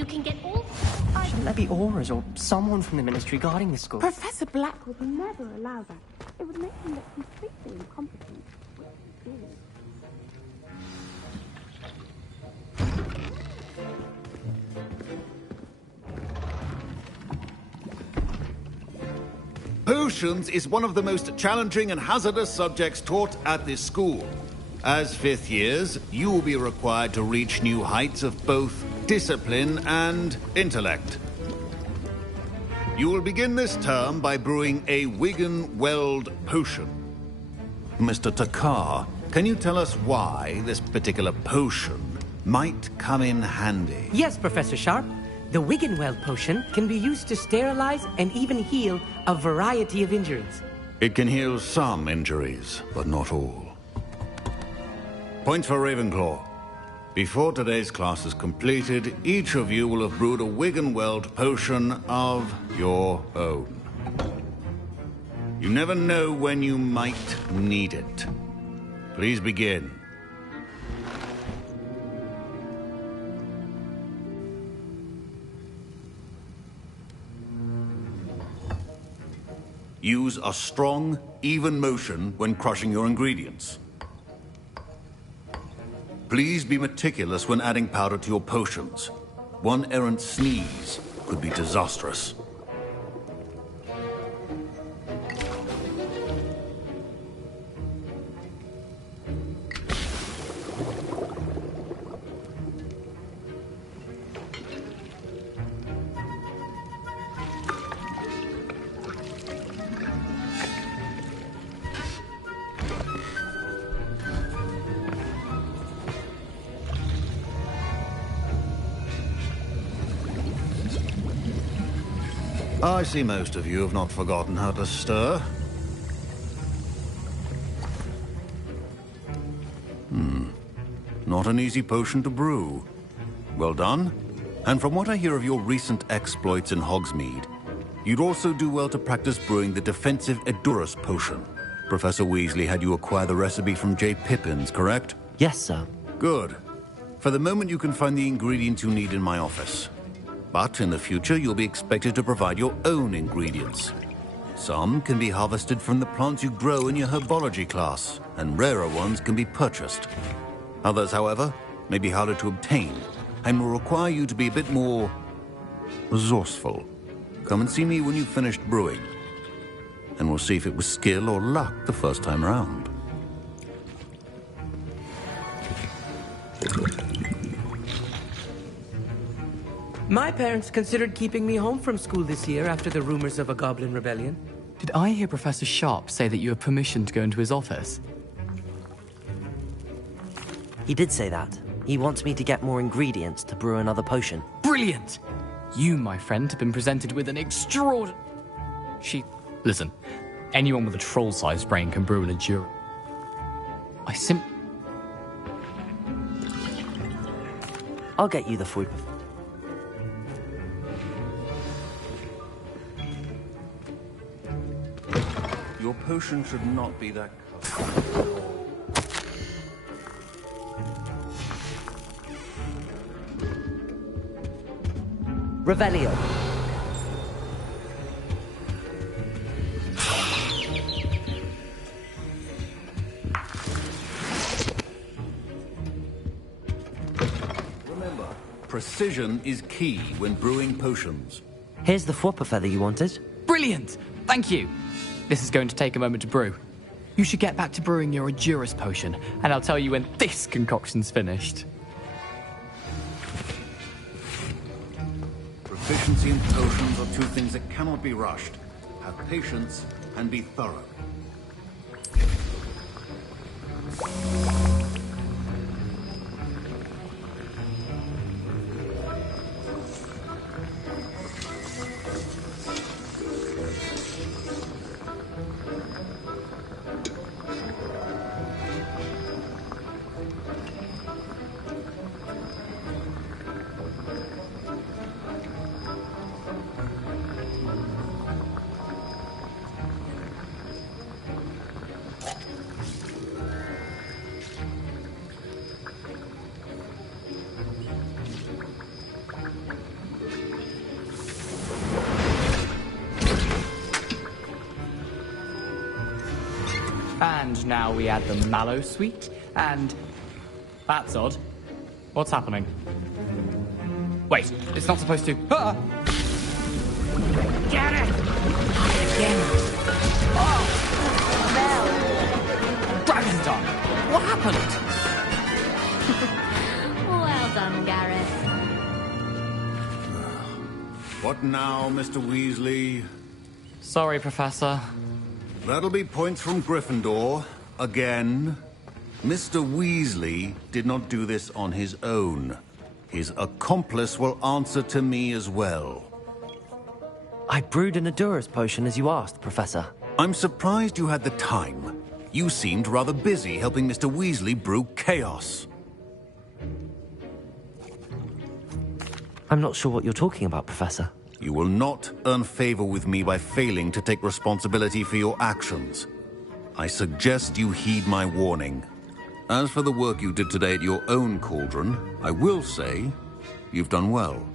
You can get all... Shouldn't there be auras or someone from the ministry guarding the school? Professor Black would never allow that. It would make him look completely incompetent. Potions is one of the most challenging and hazardous subjects taught at this school. As fifth years, you will be required to reach new heights of both discipline and intellect. You will begin this term by brewing a Wigan-Weld potion. Mr. Takar, can you tell us why this particular potion might come in handy? Yes, Professor Sharp. The Wigan-Weld potion can be used to sterilize and even heal a variety of injuries. It can heal some injuries, but not all. Points for Ravenclaw. Before today's class is completed, each of you will have brewed a Wigan-Weld potion of your own. You never know when you might need it. Please begin. Use a strong, even motion when crushing your ingredients. Please be meticulous when adding powder to your potions. One errant sneeze could be disastrous. I see most of you have not forgotten how to stir. Not an easy potion to brew. Well done. And from what I hear of your recent exploits in Hogsmeade, you'd also do well to practice brewing the defensive Edurus potion. Professor Weasley had you acquire the recipe from J. Pippins, correct? Yes, sir. Good. For the moment, you can find the ingredients you need in my office. But in the future, you'll be expected to provide your own ingredients. Some can be harvested from the plants you grow in your herbology class, and rarer ones can be purchased. Others, however, may be harder to obtain, and will require you to be a bit more resourceful. Come and see me when you've finished brewing, and we'll see if it was skill or luck the first time round. My parents considered keeping me home from school this year after the rumors of a goblin rebellion. Did I hear Professor Sharp say that you have permission to go into his office? He did say that. He wants me to get more ingredients to brew another potion. Brilliant! You, my friend, have been presented with an extraordinary... Listen, anyone with a troll-sized brain can brew an Edurus. I'll get you the food. Your potion should not be that color. Revelio. Remember, precision is key when brewing potions. Here's the Fwopper feather you wanted. Brilliant! Thank you! This is going to take a moment to brew. You should get back to brewing your Edurus potion, and I'll tell you when this concoction's finished. Proficiency in potions are two things that cannot be rushed. Have patience and be thorough. And now we add the mallow sweet, and... That's odd. What's happening? Wait, it's not supposed to... Ah! Get it! Again. Dragon's done! What happened? Well done, Gareth. What now, Mr. Weasley? Sorry, Professor. That'll be points from Gryffindor. Again. Mr. Weasley did not do this on his own. His accomplice will answer to me as well. I brewed an Adura's potion as you asked, Professor. I'm surprised you had the time. You seemed rather busy helping Mr. Weasley brew chaos. I'm not sure what you're talking about, Professor. You will not earn favor with me by failing to take responsibility for your actions. I suggest you heed my warning. As for the work you did today at your own cauldron, I will say you've done well.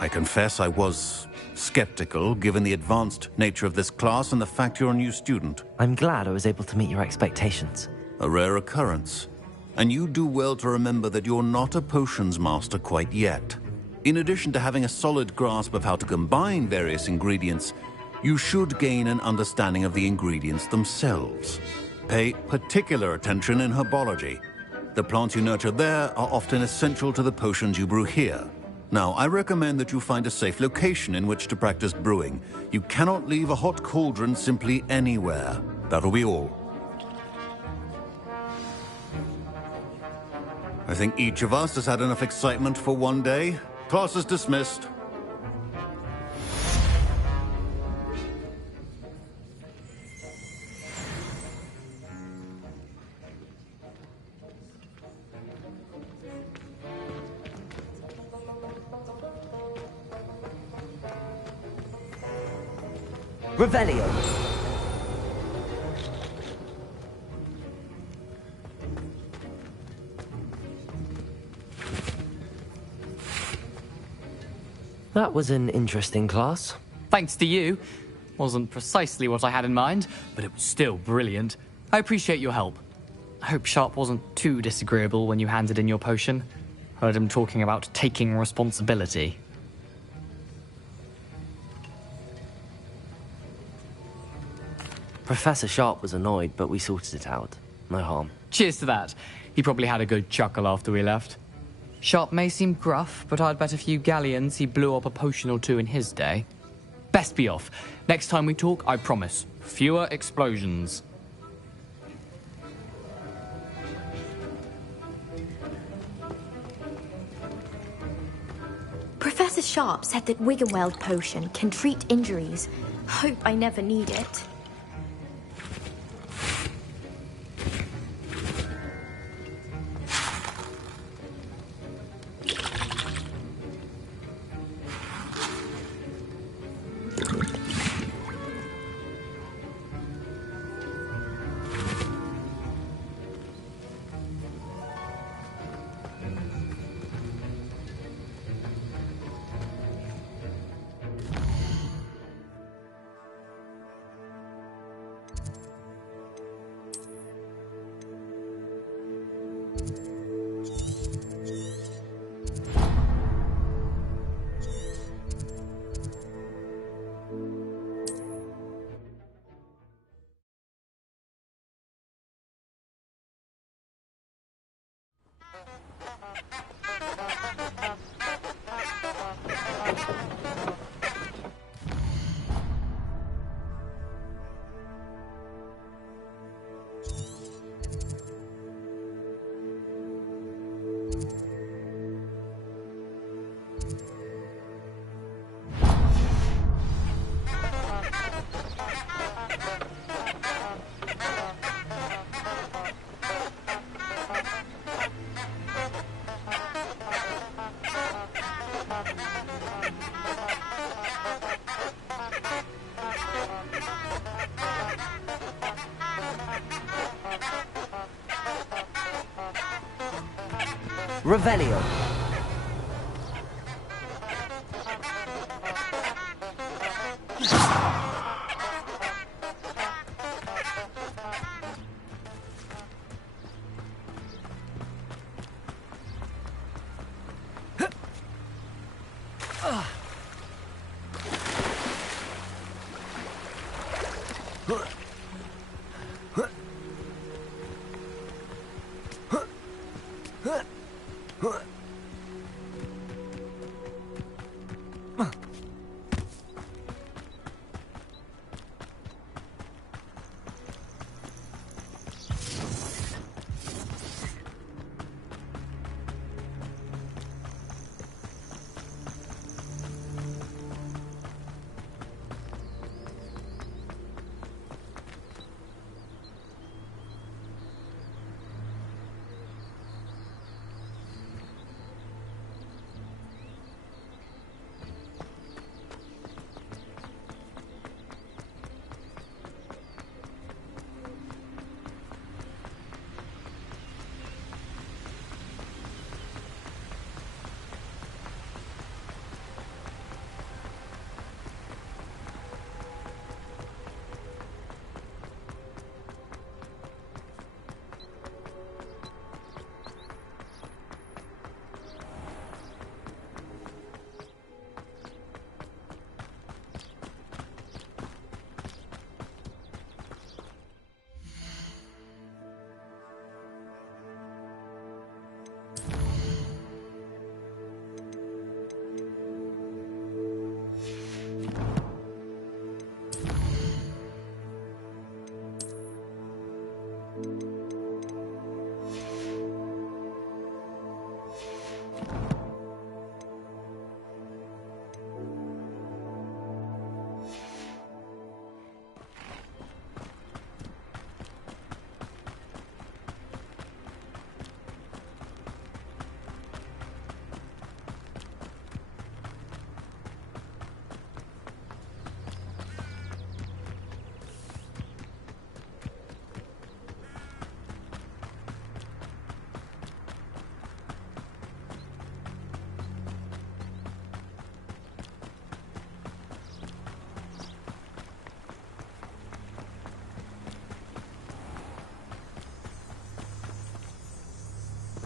I confess I was skeptical, given the advanced nature of this class and the fact you're a new student. I'm glad I was able to meet your expectations. A rare occurrence. And you do well to remember that you're not a potions master quite yet. In addition to having a solid grasp of how to combine various ingredients, you should gain an understanding of the ingredients themselves. Pay particular attention in herbology. The plants you nurture there are often essential to the potions you brew here. Now, I recommend that you find a safe location in which to practice brewing. You cannot leave a hot cauldron simply anywhere. That'll be all. I think each of us has had enough excitement for one day. Class is dismissed. Revelio. That was an interesting class. Thanks to you. Wasn't precisely what I had in mind, but it was still brilliant. I appreciate your help. I hope Sharp wasn't too disagreeable when you handed in your potion. Heard him talking about taking responsibility. Professor Sharp was annoyed, but we sorted it out. No harm. Cheers to that. He probably had a good chuckle after we left. Sharp may seem gruff, but I'd bet a few galleons he blew up a potion or two in his day. Best be off. Next time we talk, I promise. Fewer explosions. Professor Sharp said that Wiggenweld potion can treat injuries. Hope I never need it. Revelio.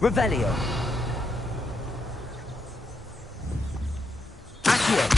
Revelio. Accio.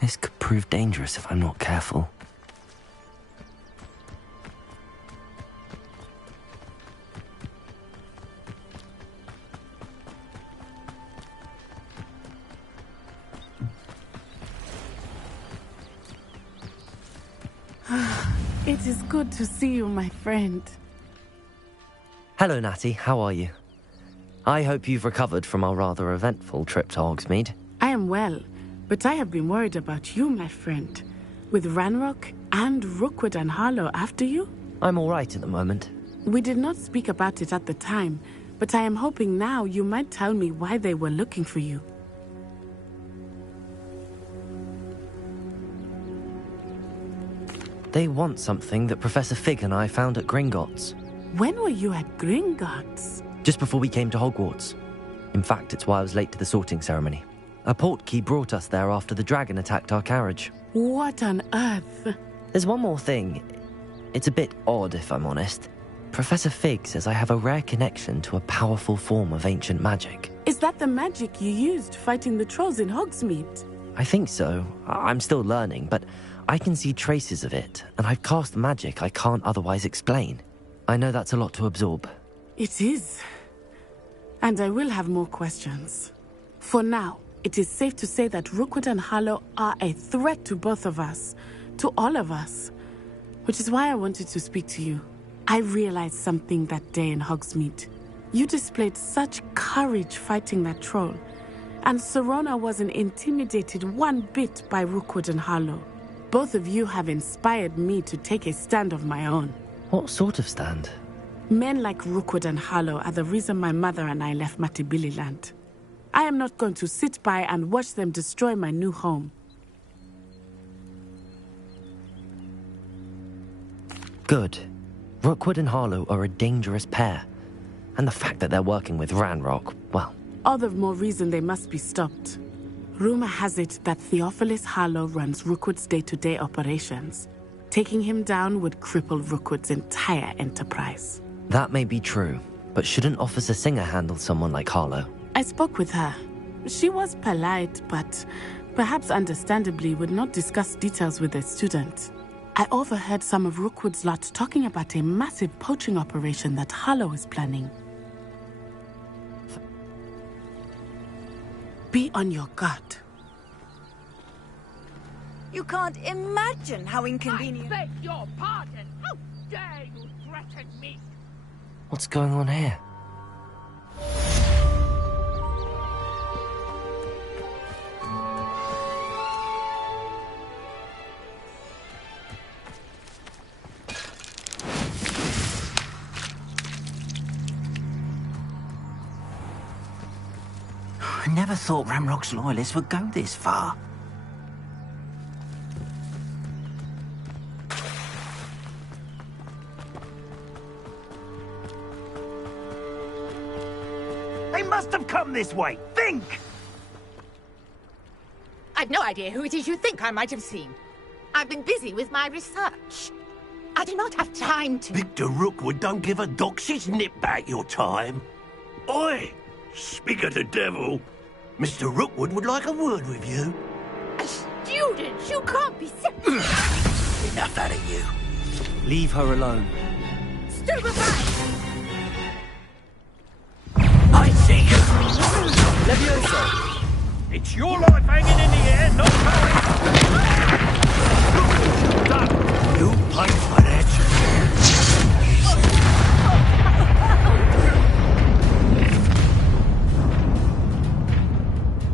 This could prove dangerous if I'm not careful. It is good to see you, my friend. Hello, Natty. How are you? I hope you've recovered from our rather eventful trip to Hogsmeade. I am well, but I have been worried about you, my friend. With Ranrock and Rookwood and Harlow after you? I'm all right at the moment. We did not speak about it at the time, but I am hoping now you might tell me why they were looking for you. They want something that Professor Fig and I found at Gringotts. When were you at Gringotts? Just before we came to Hogwarts. In fact, it's why I was late to the sorting ceremony. A portkey brought us there after the dragon attacked our carriage. What on earth? There's one more thing. It's a bit odd, if I'm honest. Professor Fig says I have a rare connection to a powerful form of ancient magic. Is that the magic you used fighting the trolls in Hogsmeade? I think so. I'm still learning, but I can see traces of it, and I've cast magic I can't otherwise explain. I know that's a lot to absorb. It is. And I will have more questions. For now, it is safe to say that Rookwood and Harlow are a threat to both of us. To all of us. which is why I wanted to speak to you. I realized something that day in Hogsmeade. You displayed such courage fighting that troll, and Serona wasn't intimidated one bit by Rookwood and Harlow. Both of you have inspired me to take a stand of my own. What sort of stand? Men like Rookwood and Harlow are the reason my mother and I left Matibili land. I am not going to sit by and watch them destroy my new home. Good. Rookwood and Harlow are a dangerous pair. And the fact that they're working with Ranrock, well... All the more reason they must be stopped. Rumor has it that Theophilus Harlow runs Rookwood's day-to-day operations. Taking him down would cripple Rookwood's entire enterprise. That may be true, but shouldn't Officer Singer handle someone like Harlow? I spoke with her. She was polite, but perhaps understandably would not discuss details with a student. I overheard some of Rookwood's lot talking about a massive poaching operation that Harlow is planning. Be on your guard. You can't imagine how inconvenient... I beg your pardon! How dare you threaten me? What's going on here? I never thought Ranrock's loyalists would go this far. They must have come this way. Think! I've no idea who it is you think I might have seen. I've been busy with my research. I do not have time to... Victor Rookwood don't give a doxy's nip back your time. Oi! Speak of the devil. Mr. Rookwood would like a word with you. A student? You can't be sick. Enough out of you. Leave her alone. Stupefy! I see you! Levioso! It's your life hanging in the air, not mine! You paid for that.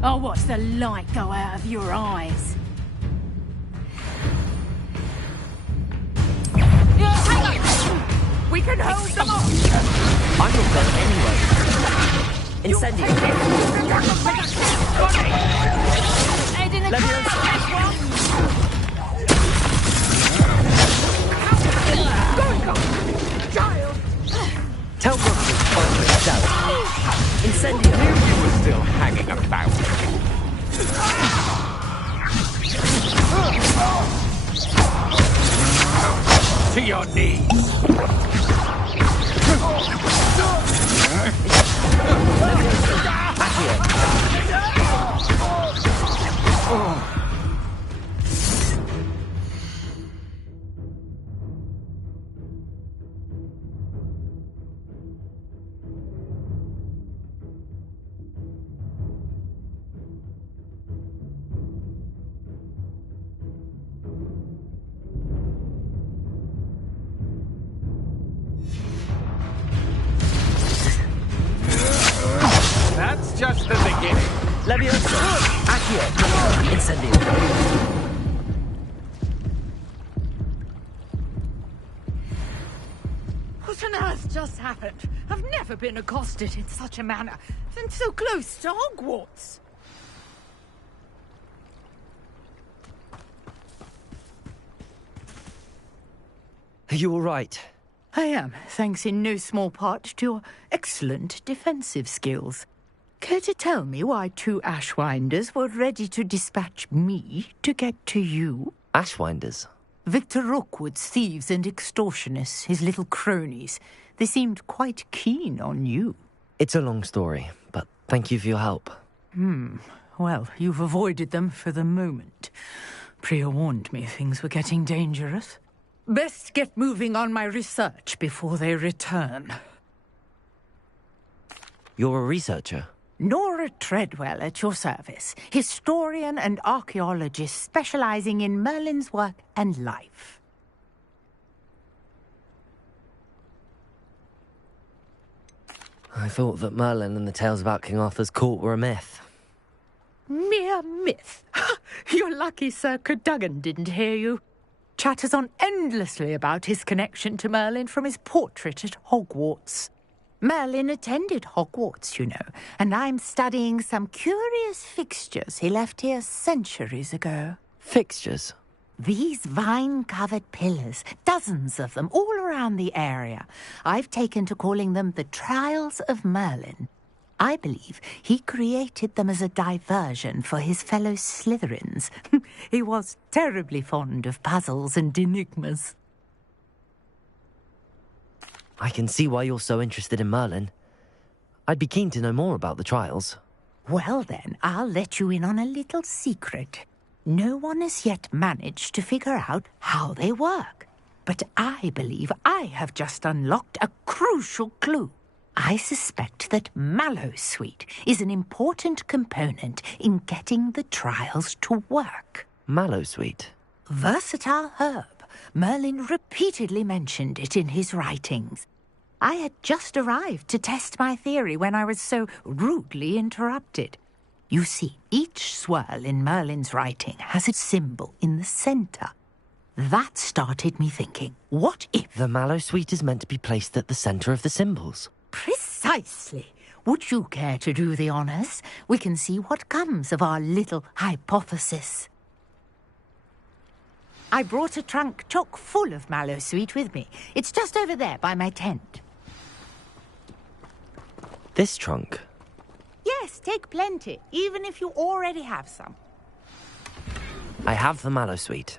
I'll watch the light go out of your eyes. Hang on! We can hold them off! I'm not going anyway. Incendio. Child! Tell Rookwood to find himself. Incendio. Knew you were still hanging about. To your knees. That's just the beginning. Levioso. Accio. Incendio. What on earth just happened? I've never been accosted in such a manner, and so close to Hogwarts. Are you all right? I am, thanks in no small part to your excellent defensive skills. Care to tell me why two Ashwinders were ready to dispatch me to get to you? Ashwinders? Victor Rookwood's thieves and extortionists, his little cronies. They seemed quite keen on you. It's a long story, but thank you for your help. Well, you've avoided them for the moment. Priya warned me things were getting dangerous. Best get moving on my research before they return. You're a researcher? Nora Treadwell at your service, historian and archaeologist specializing in Merlin's work and life. I thought that Merlin and the tales about King Arthur's court were a myth. Mere myth. You're lucky Sir Cadogan didn't hear you. Chatters on endlessly about his connection to Merlin from his portrait at Hogwarts. Merlin attended Hogwarts, you know, and I'm studying some curious fixtures he left here centuries ago. Fixtures? These vine-covered pillars, dozens of them, all around the area. I've taken to calling them the Trials of Merlin. I believe he created them as a diversion for his fellow Slytherins. He was terribly fond of puzzles and enigmas. I can see why you're so interested in Merlin. I'd be keen to know more about the trials. Well then, I'll let you in on a little secret. No one has yet managed to figure out how they work. But I believe I have just unlocked a crucial clue. I suspect that Mallowsweet is an important component in getting the trials to work. Mallowsweet? Versatile herb. Merlin repeatedly mentioned it in his writings. I had just arrived to test my theory when I was so rudely interrupted. You see, each swirl in Merlin's writing has a symbol in the centre. That started me thinking, what if... The Mallowsweet is meant to be placed at the centre of the symbols. Precisely. Would you care to do the honours? We can see what comes of our little hypothesis. I brought a trunk chock full of Mallowsweet with me. It's just over there by my tent. This trunk? Yes, take plenty, even if you already have some. I have the Mallowsweet.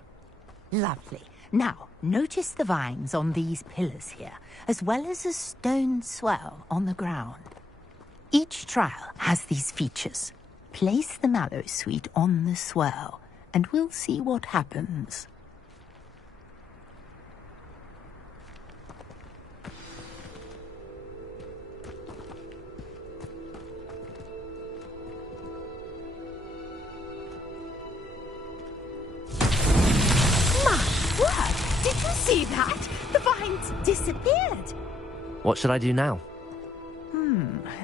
Lovely. Now, notice the vines on these pillars here, as well as a stone swell on the ground. Each trial has these features. Place the Mallowsweet on the swell, and we'll see what happens. Did you see that? The vines disappeared. What should I do now?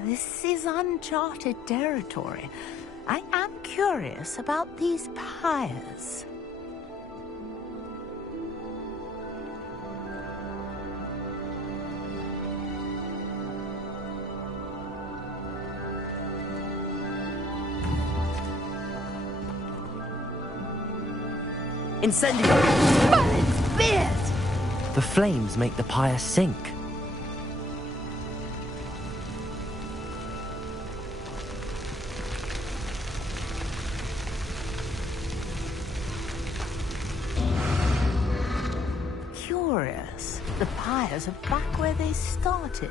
This is uncharted territory. I am curious about these pyres. Incendio! Merlin's beard! The flames make the pyre sink. Curious. The pyres are back where they started.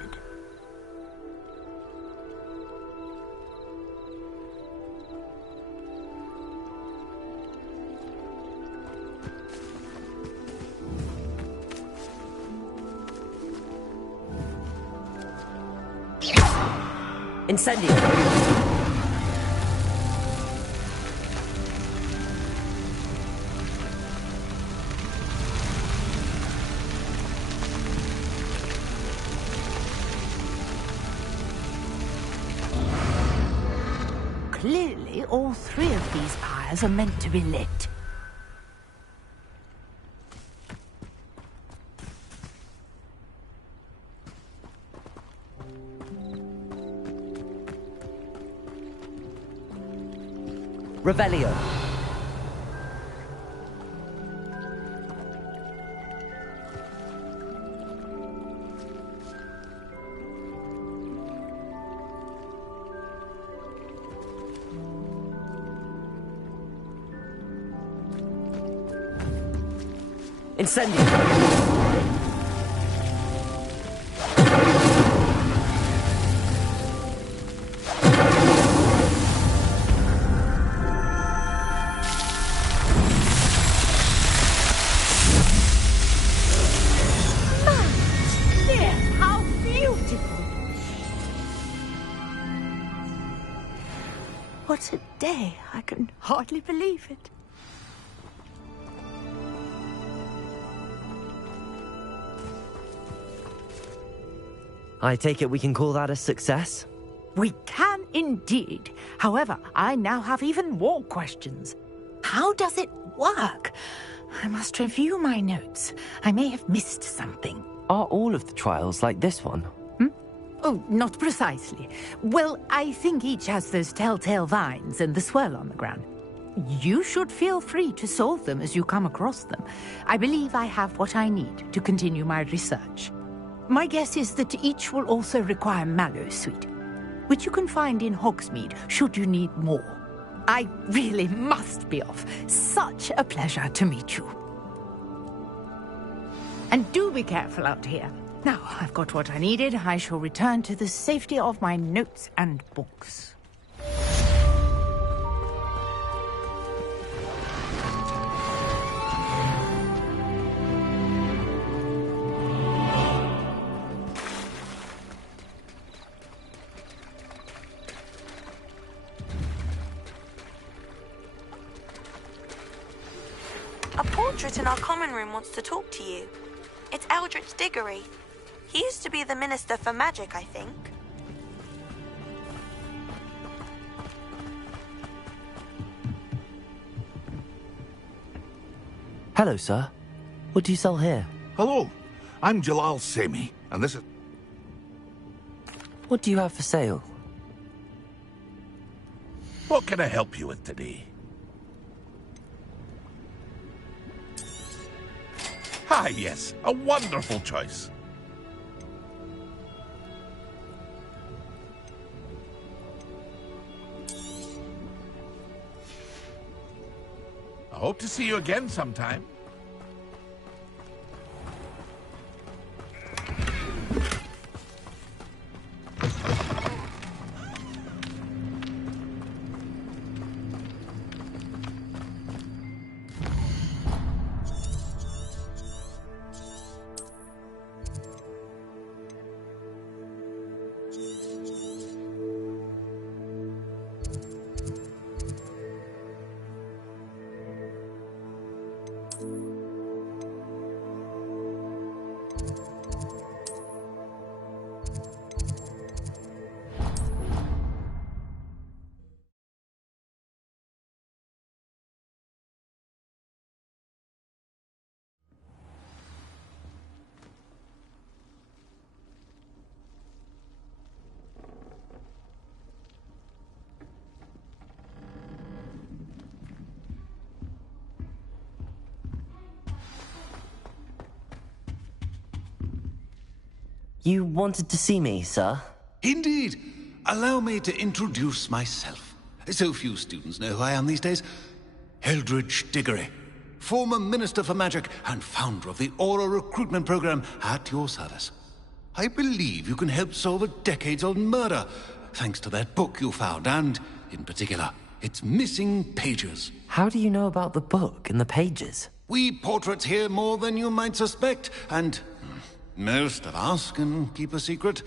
Incendio! Clearly, all three of these pyres are meant to be lit. Revelio. Incendio. What a day! I can hardly believe it. I take it we can call that a success? We can indeed. However, I now have even more questions. How does it work? I must review my notes. I may have missed something. Are all of the trials like this one? Oh, not precisely. Well, I think each has those telltale vines and the swirl on the ground. You should feel free to solve them as you come across them. I believe I have what I need to continue my research. My guess is that each will also require mallow sweet, which you can find in Hogsmeade should you need more. I really must be off. Such a pleasure to meet you. And do be careful out here. Now I've got what I needed, I shall return to the safety of my notes and books. A portrait in our common room wants to talk to you. It's Eldritch Diggory. He used to be the Minister for Magic, I think. Hello, sir. What do you sell here? Hello, I'm Jalal Semi, and this is... What do you have for sale? What can I help you with today? Ah, yes, a wonderful choice. I hope to see you again sometime. You wanted to see me, sir? Indeed. Allow me to introduce myself. So few students know who I am these days. Eldritch Diggory, former Minister for Magic and founder of the Aura recruitment program, at your service. I believe you can help solve a decades-old murder, thanks to that book you found, and, in particular, its missing pages. How do you know about the book and the pages? We portraits hear more than you might suspect, and most of us can keep a secret.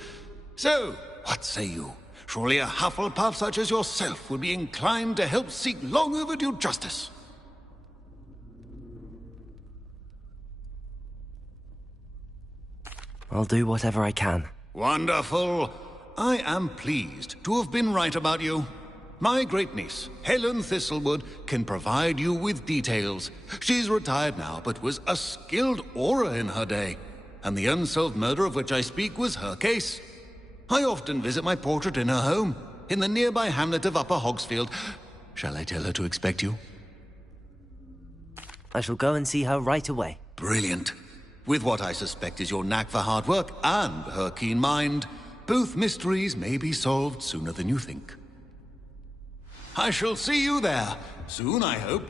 So, what say you? Surely a Hufflepuff such as yourself would be inclined to help seek long overdue justice. I'll do whatever I can. Wonderful. I am pleased to have been right about you. My great-niece, Helen Thistlewood, can provide you with details. She's retired now, but was a skilled aura in her day. And the unsolved murder of which I speak was her case. I often visit my portrait in her home, in the nearby hamlet of Upper Hogsfield. Shall I tell her to expect you? I shall go and see her right away. Brilliant. With what I suspect is your knack for hard work and her keen mind, both mysteries may be solved sooner than you think. I shall see you there, soon I hope.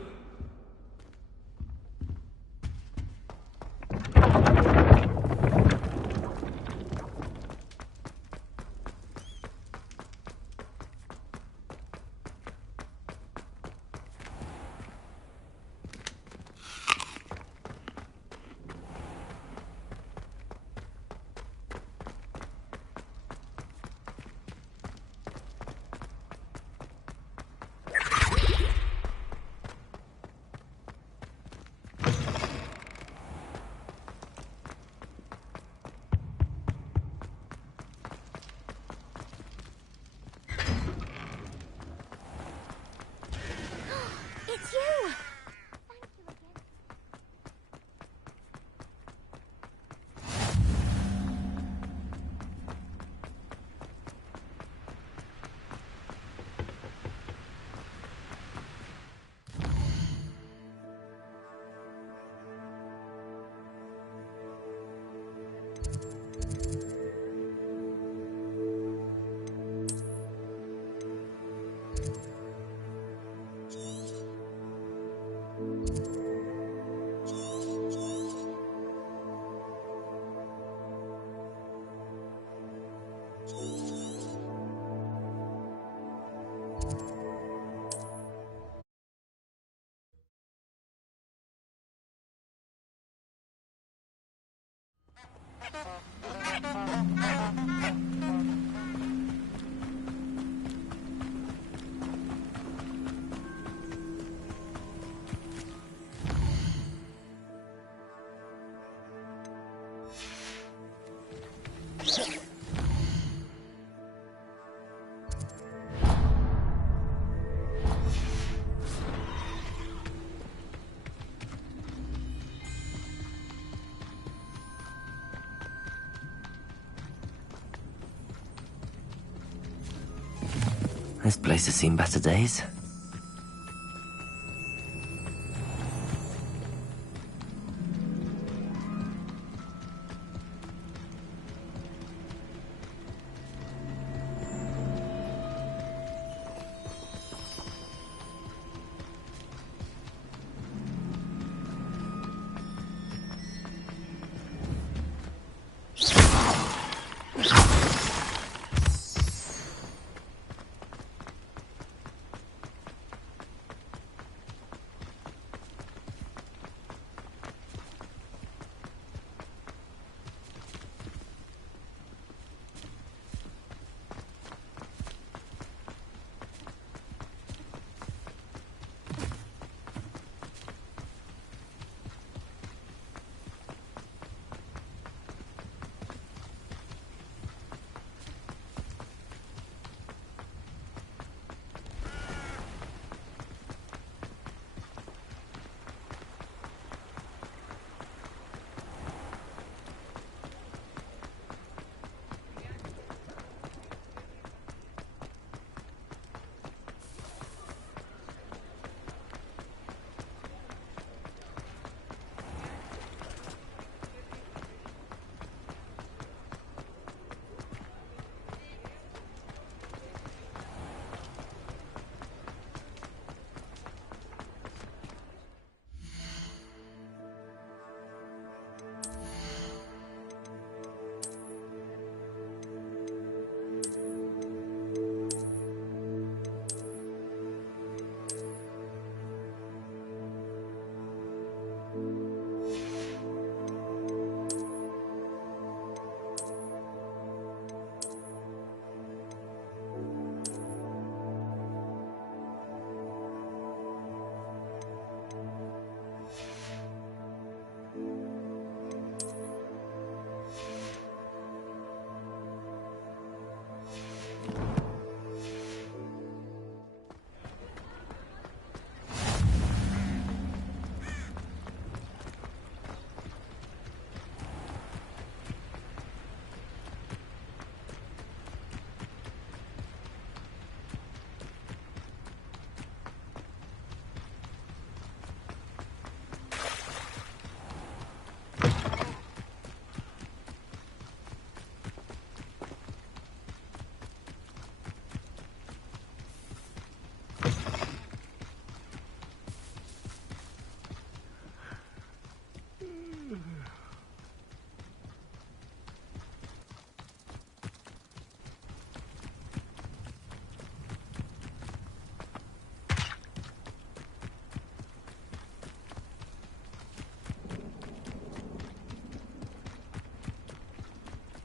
This place has seen better days.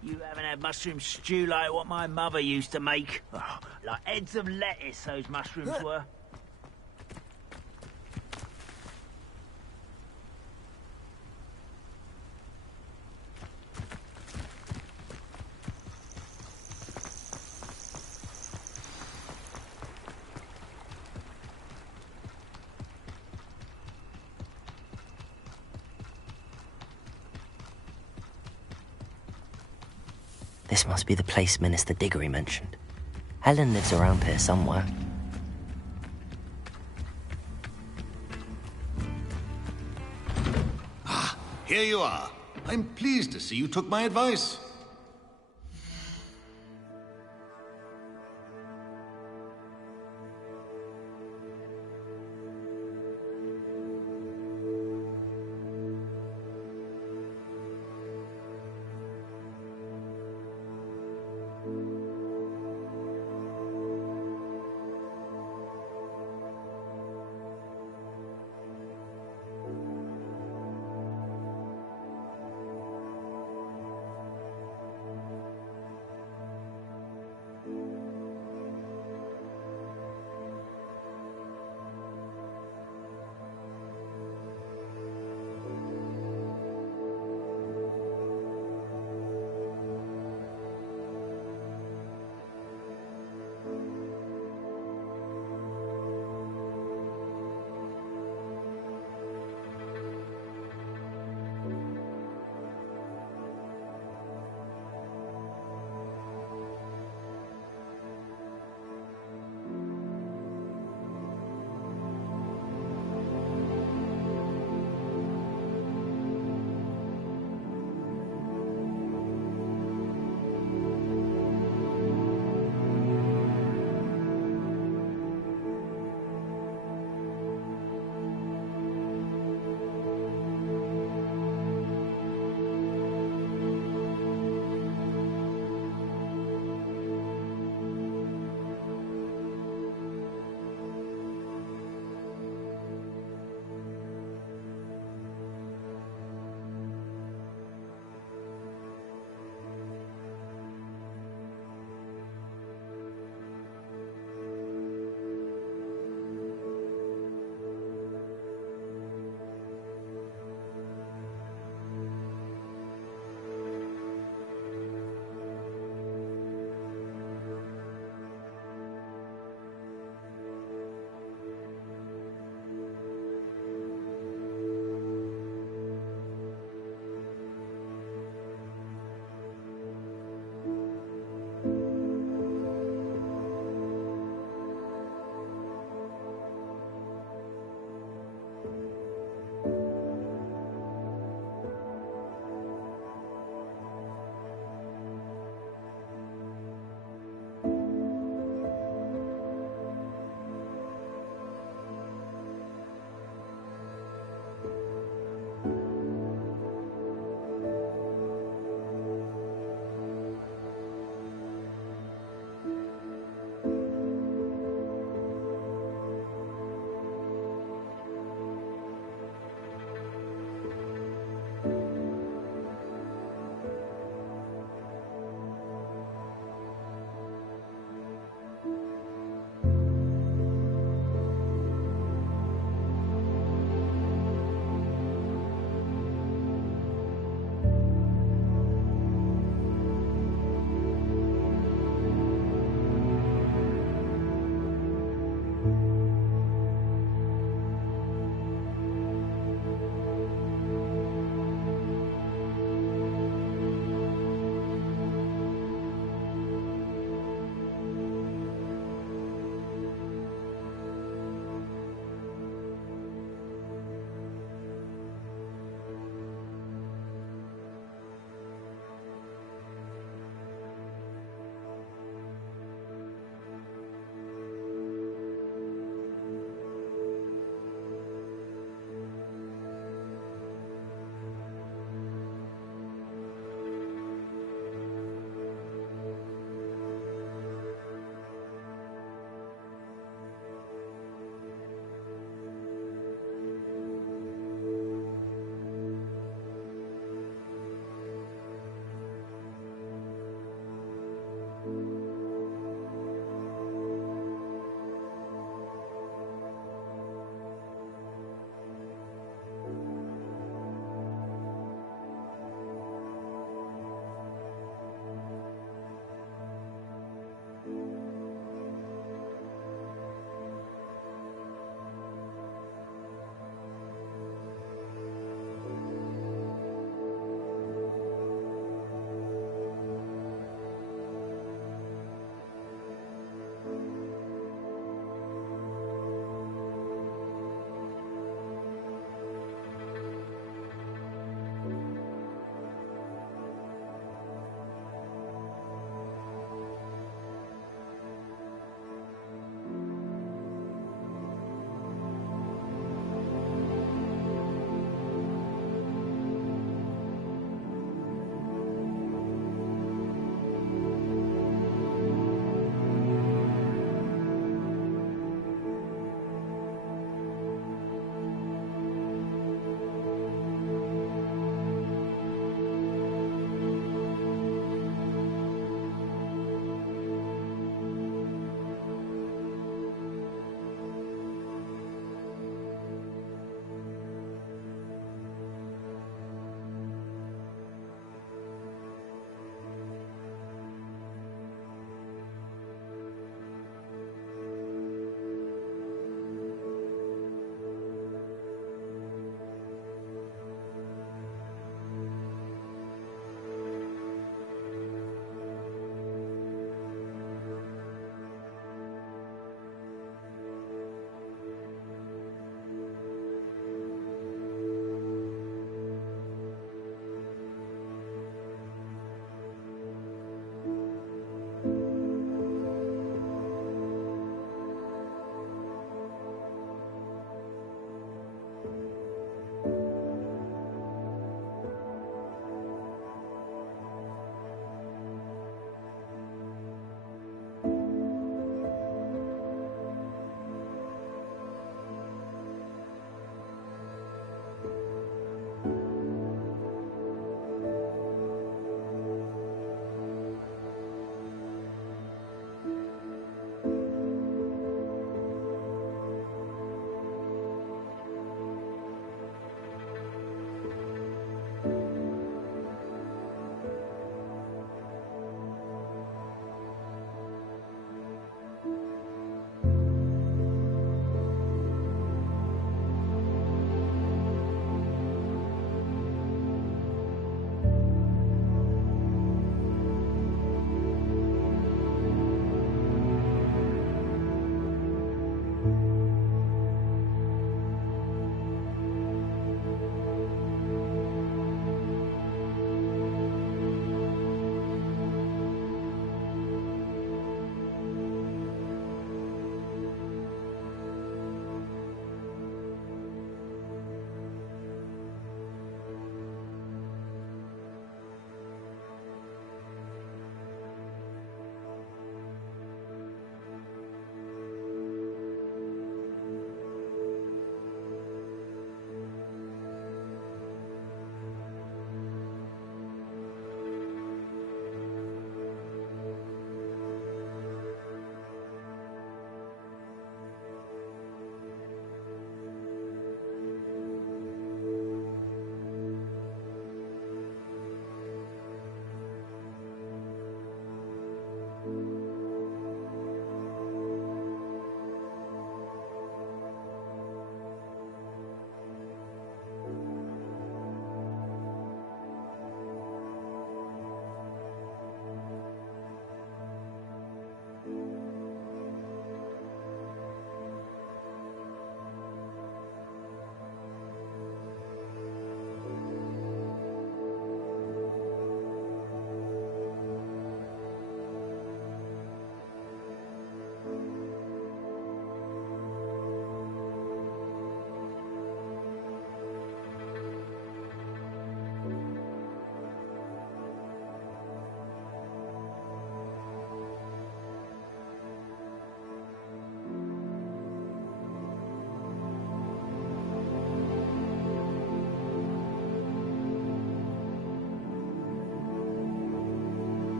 You haven't had mushroom stew like what my mother used to make. Oh, like heads of lettuce, those mushrooms were. This must be the place Minister Diggory mentioned. Helen lives around here somewhere. Ah, here you are. I'm pleased to see you took my advice.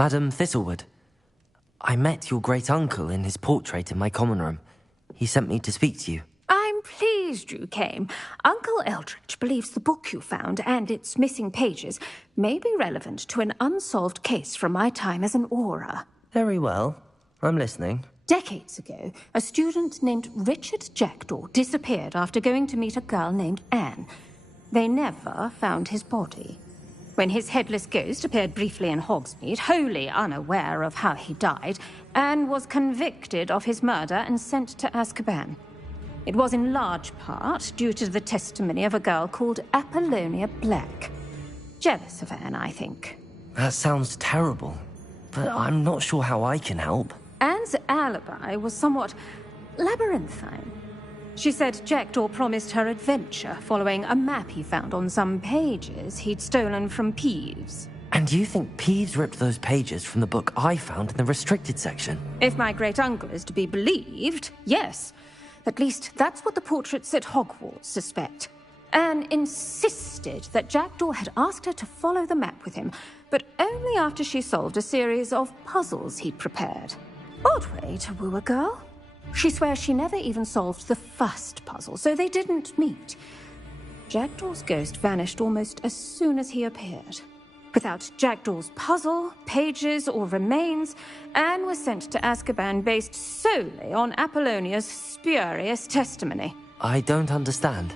Madam Thistlewood, I met your great-uncle in his portrait in my common room. He sent me to speak to you. I'm pleased you came. Uncle Eldritch believes the book you found and its missing pages may be relevant to an unsolved case from my time as an aura. Very well. I'm listening. Decades ago, a student named Richard Jackdaw disappeared after going to meet a girl named Anne. They never found his body. When his headless ghost appeared briefly in Hogsmeade, wholly unaware of how he died, Anne was convicted of his murder and sent to Azkaban. It was in large part due to the testimony of a girl called Apollonia Black. Jealous of Anne, I think. That sounds terrible, but I'm not sure how I can help. Anne's alibi was somewhat labyrinthine. She said Jackdaw promised her adventure following a map he found on some pages he'd stolen from Peeves. And you think Peeves ripped those pages from the book I found in the restricted section? If my great-uncle is to be believed, yes. At least that's what the portraits at Hogwarts suspect. Anne insisted that Jackdaw had asked her to follow the map with him, but only after she solved a series of puzzles he'd prepared. Odd way to woo a girl. She swears she never even solved the first puzzle, so they didn't meet. Jackdaw's ghost vanished almost as soon as he appeared. Without Jackdaw's puzzle, pages, or remains, Anne was sent to Azkaban based solely on Apollonia's spurious testimony. I don't understand.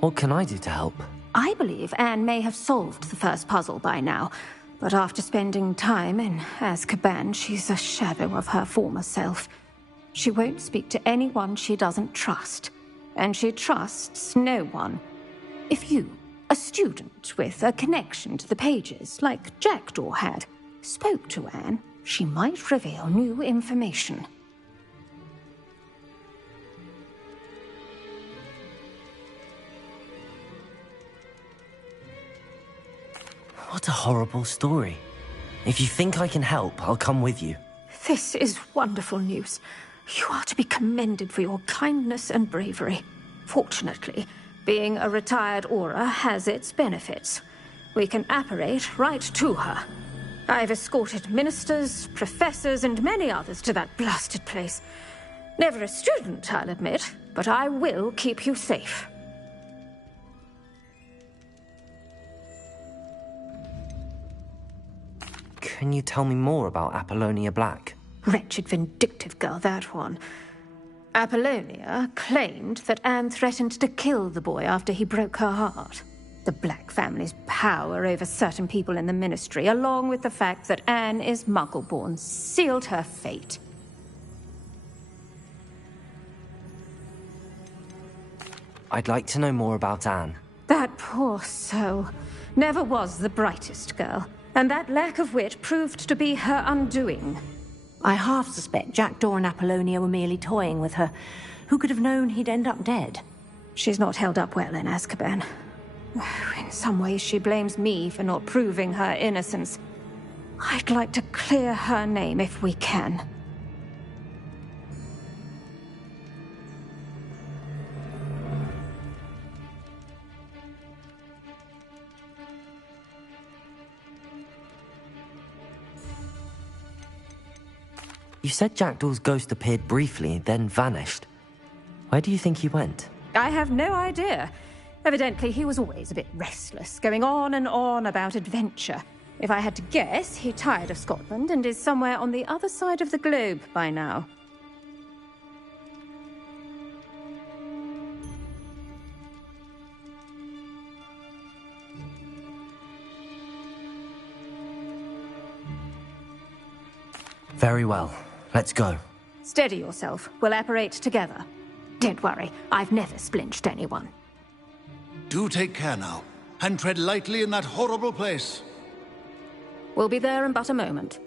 What can I do to help? I believe Anne may have solved the first puzzle by now, but after spending time in Azkaban, she's a shadow of her former self. She won't speak to anyone she doesn't trust, and she trusts no one. If you, a student with a connection to the pages, like Jackdaw had, spoke to Anne, she might reveal new information. What a horrible story. If you think I can help, I'll come with you. This is wonderful news. You are to be commended for your kindness and bravery. Fortunately, being a retired aura has its benefits. We can apparate right to her. I've escorted ministers, professors, and many others to that blasted place. Never a student, I'll admit, but I will keep you safe. Can you tell me more about Apollonia Black? Wretched, vindictive girl, that one. Apollonia claimed that Anne threatened to kill the boy after he broke her heart. The Black family's power over certain people in the Ministry, along with the fact that Anne is Muggle-born, sealed her fate. I'd like to know more about Anne. That poor soul never was the brightest girl, and that lack of wit proved to be her undoing. I half suspect Jackdaw and Apollonia were merely toying with her. Who could have known he'd end up dead? She's not held up well in Azkaban. In some ways, she blames me for not proving her innocence. I'd like to clear her name if we can. You said Jackdaw's ghost appeared briefly, then vanished. Where do you think he went? I have no idea. Evidently, he was always a bit restless, going on and on about adventure. If I had to guess, he tired of Scotland and is somewhere on the other side of the globe by now. Very well. Let's go. Steady yourself. We'll apparate together. Don't worry, I've never splinched anyone. Do take care now, and tread lightly in that horrible place. We'll be there in but a moment.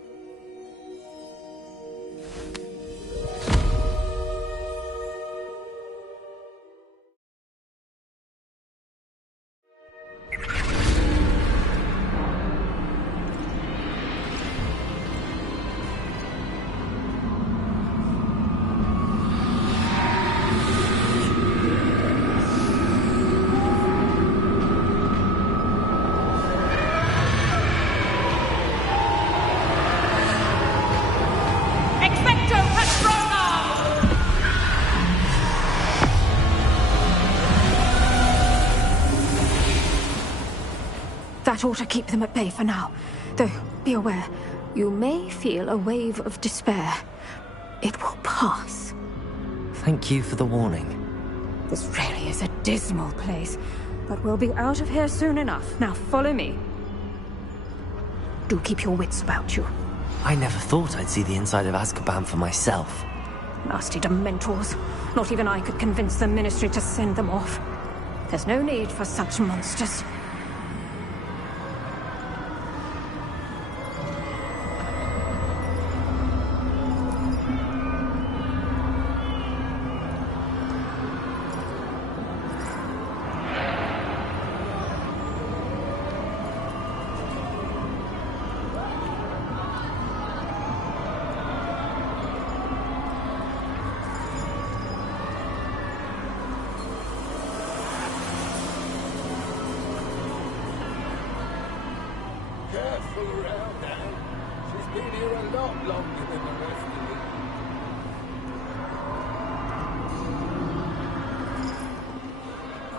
That ought to keep them at bay for now. Though, be aware, you may feel a wave of despair. It will pass. Thank you for the warning. This really is a dismal place, but we'll be out of here soon enough. Now follow me. Do keep your wits about you. I never thought I'd see the inside of Azkaban for myself. Nasty Dementors. Not even I could convince the Ministry to send them off. There's no need for such monsters. Careful around now. She's been here a lot longer than the rest of you.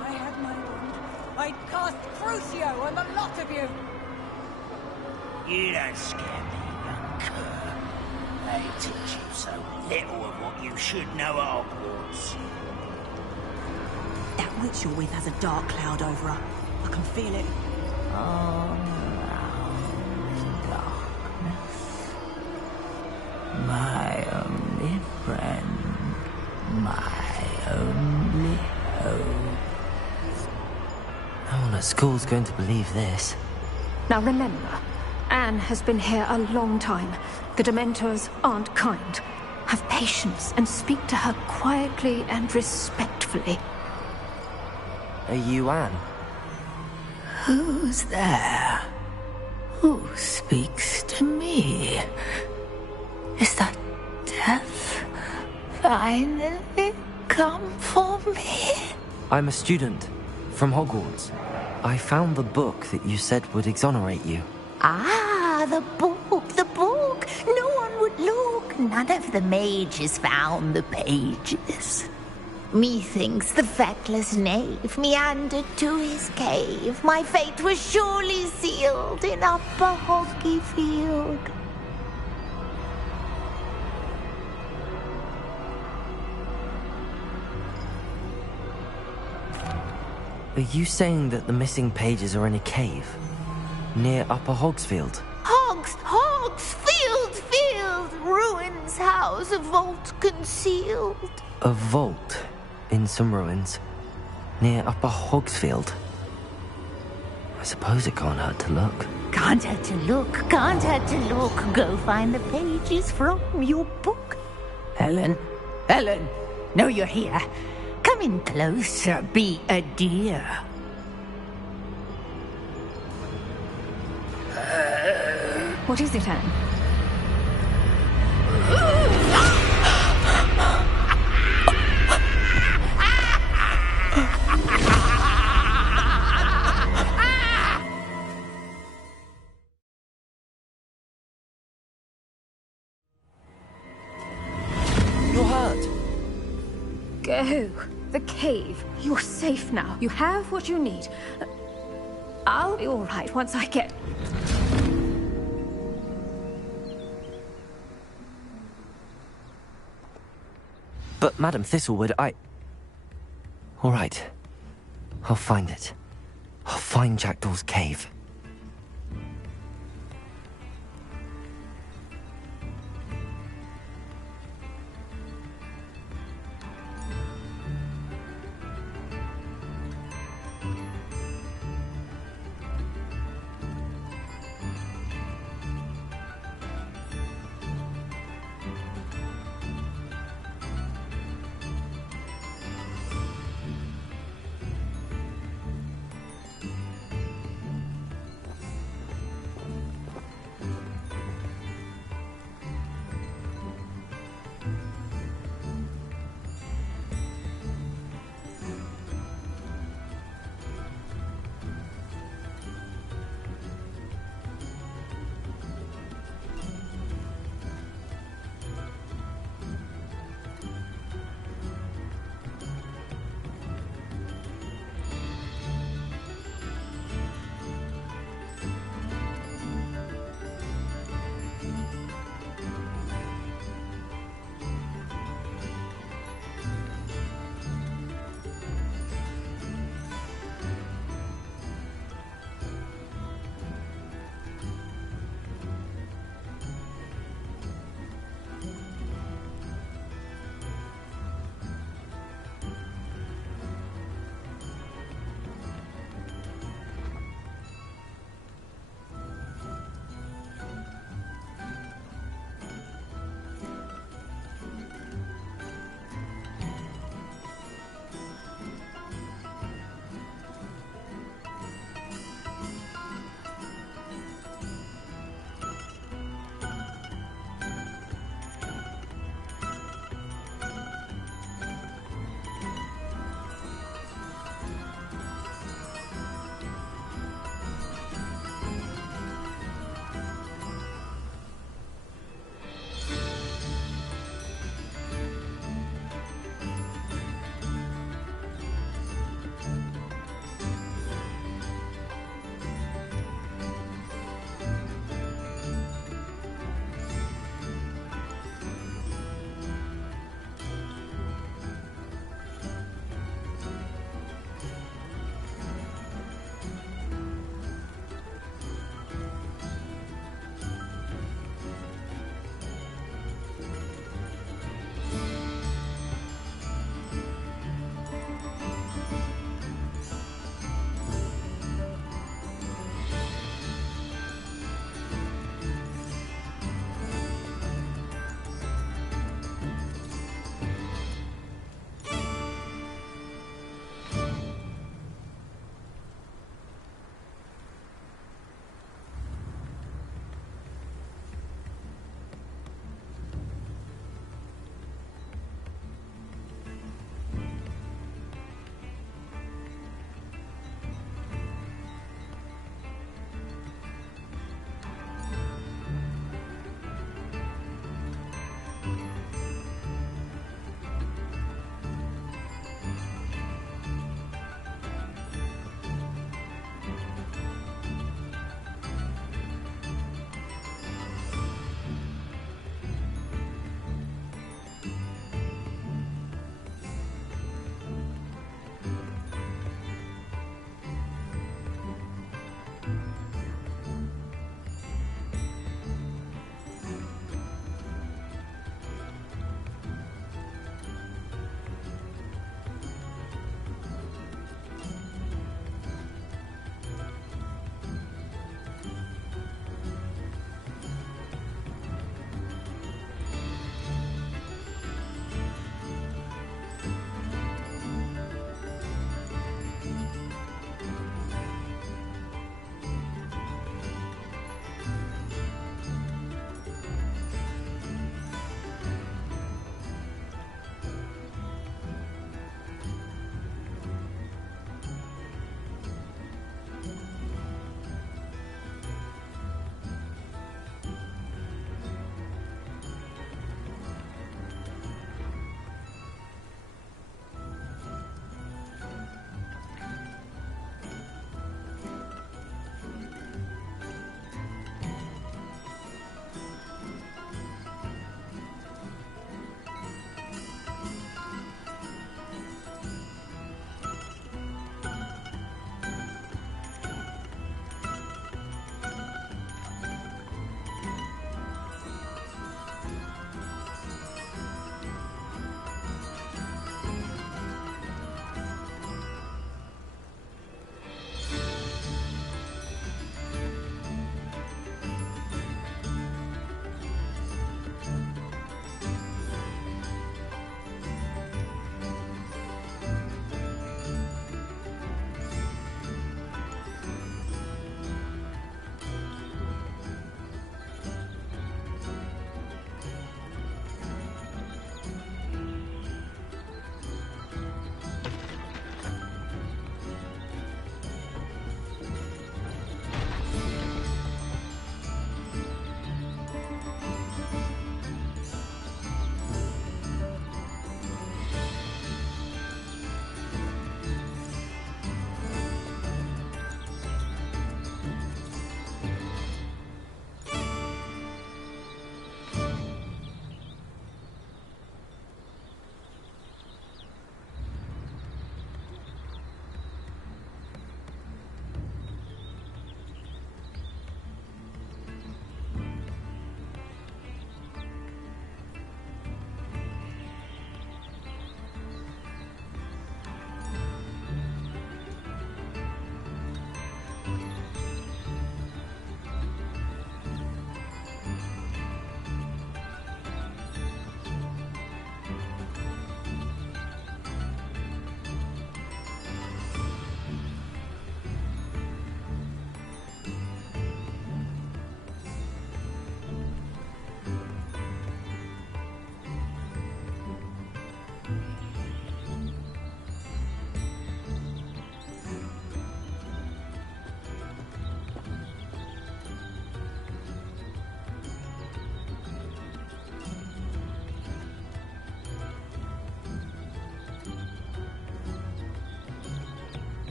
I had my wand. I'd cast Crucio on the lot of you. You don't scare me, young cur. They teach you so little of what you should know at Hogwarts. That witch you're with has a dark cloud over her. I can feel it. All around darkness. My only friend. My only hope. No one at school's going to believe this. Now remember, Anne has been here a long time. The Dementors aren't kind. Have patience and speak to her quietly and respectfully. Are you Anne? Who's there? Who speaks to me? Is that death finally come for me? I'm a student from Hogwarts. I found the book that you said would exonerate you. Ah, the book, the book. No one would look. None of the mages found the pages. Methinks the feckless knave meandered to his cave. My fate was surely sealed in Upper Hoggyfield. Are you saying that the missing pages are in a cave? Near Upper Hogsfield? Field, ruins house, a vault concealed. A vault in some ruins? Near Upper Hogsfield? I suppose it can't hurt to look. Can't hurt to look. Go find the pages from your book. Helen, know you're here. Come in closer, be a dear. What is it, Anne? You're hurt. Go. The cave. You're safe now. You have what you need. I'll be all right once I get... But, Madam Thistlewood, All right. I'll find it. I'll find Jackdaw's cave.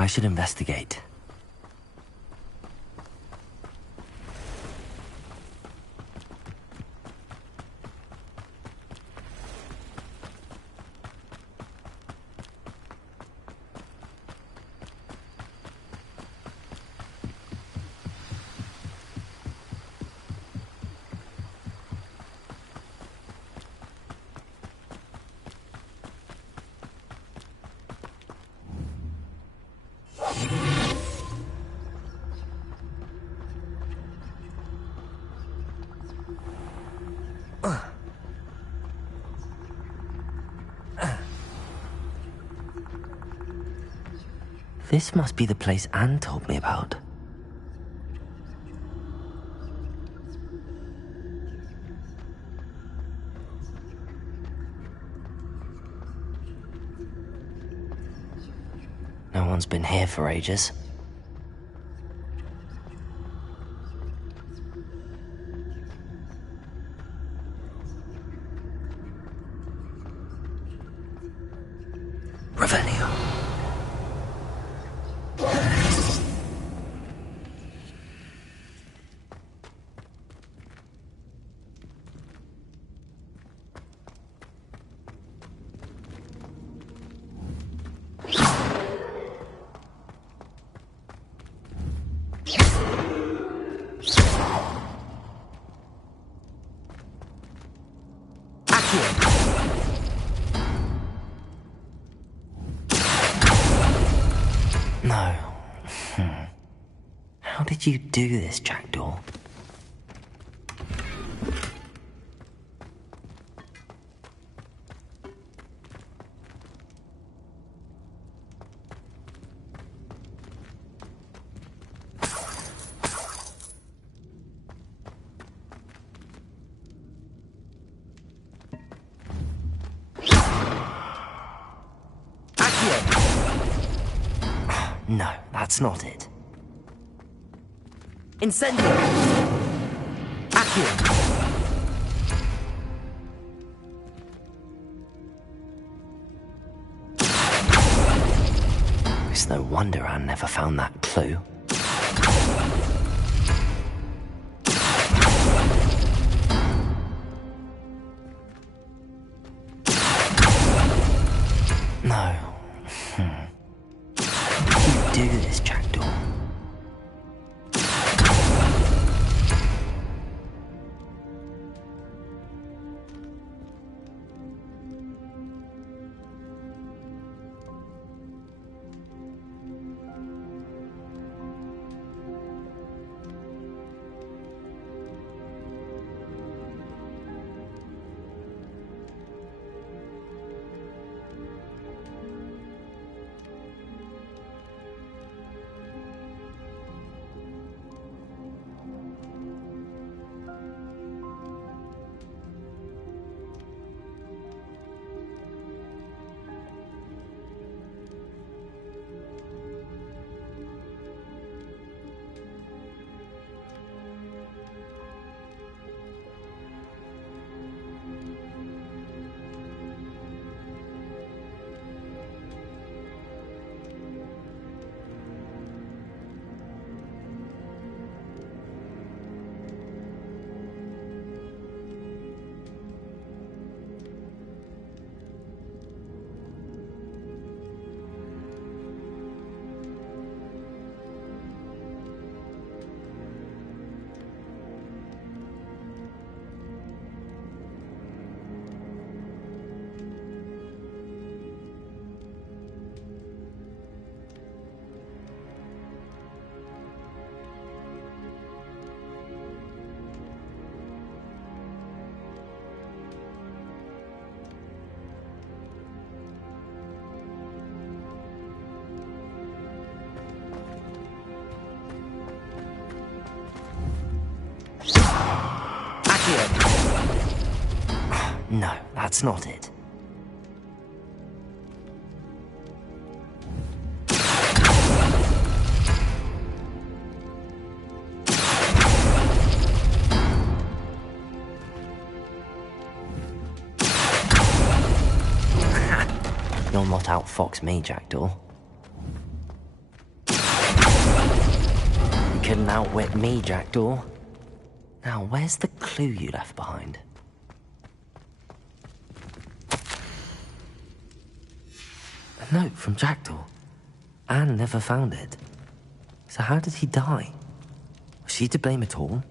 I should investigate. This must be the place Anne told me about. No one's been here for ages. Revelio. No. How did you do this, Jackdaw? No, that's not it. Incendio! Accio! It's no wonder Anne never found that clue. No. How did you do this, Jackdaw? No, that's not it. You'll not outfox me, Jackdaw. couldn't outwit me, Jackdaw. Now, where's the clue you left behind? A note from Jackdaw. Anne never found it. So how did he die? Was she to blame at all?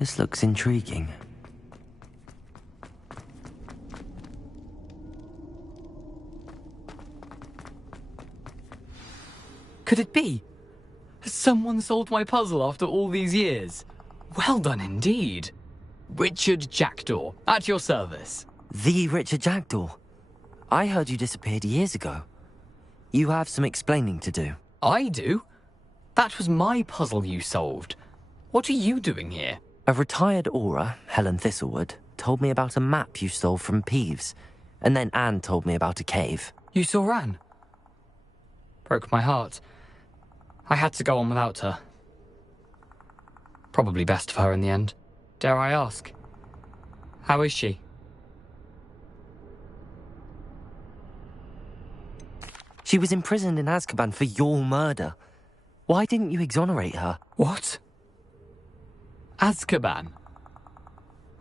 This looks intriguing. Could it be? Has someone solved my puzzle after all these years? Well done indeed. Richard Jackdaw, at your service. The Richard Jackdaw. I heard you disappeared years ago. You have some explaining to do. I do? That was my puzzle you solved. What are you doing here? A retired aura, Helen Thistlewood, told me about a map you stole from Peeves. And then Anne told me about a cave. You saw Anne? Broke my heart. I had to go on without her. Probably best for her in the end. Dare I ask? How is she? She was imprisoned in Azkaban for your murder. Why didn't you exonerate her? What? Azkaban?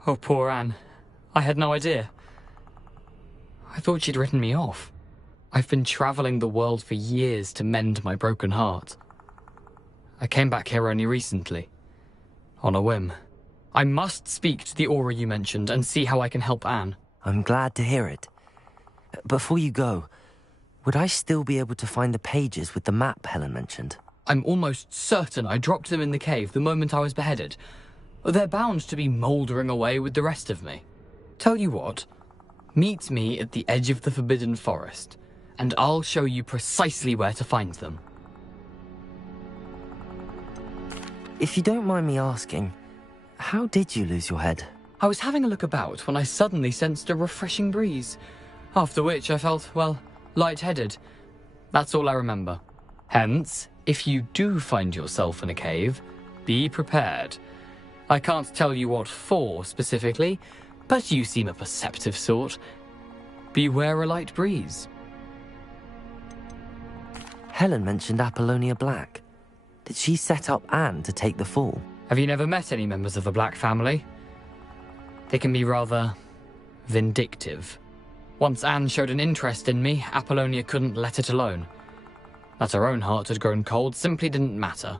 Oh, poor Anne. I had no idea. I thought she'd written me off. I've been travelling the world for years to mend my broken heart. I came back here only recently. On a whim. I must speak to the aura you mentioned and see how I can help Anne. I'm glad to hear it. Before you go, would I still be able to find the pages with the map Helen mentioned? I'm almost certain I dropped them in the cave the moment I was beheaded. They're bound to be mouldering away with the rest of me. Tell you what, meet me at the edge of the Forbidden Forest, and I'll show you precisely where to find them. If you don't mind me asking, how did you lose your head? I was having a look about when I suddenly sensed a refreshing breeze, after which I felt, well, lightheaded. That's all I remember. Hence, if you do find yourself in a cave, be prepared. I can't tell you what for specifically, but you seem a perceptive sort. Beware a light breeze. Helen mentioned Apollonia Black. Did she set up Anne to take the fall? Have you never met any members of the Black family? They can be rather vindictive. Once Anne showed an interest in me, Apollonia couldn't let it alone. That her own heart had grown cold simply didn't matter.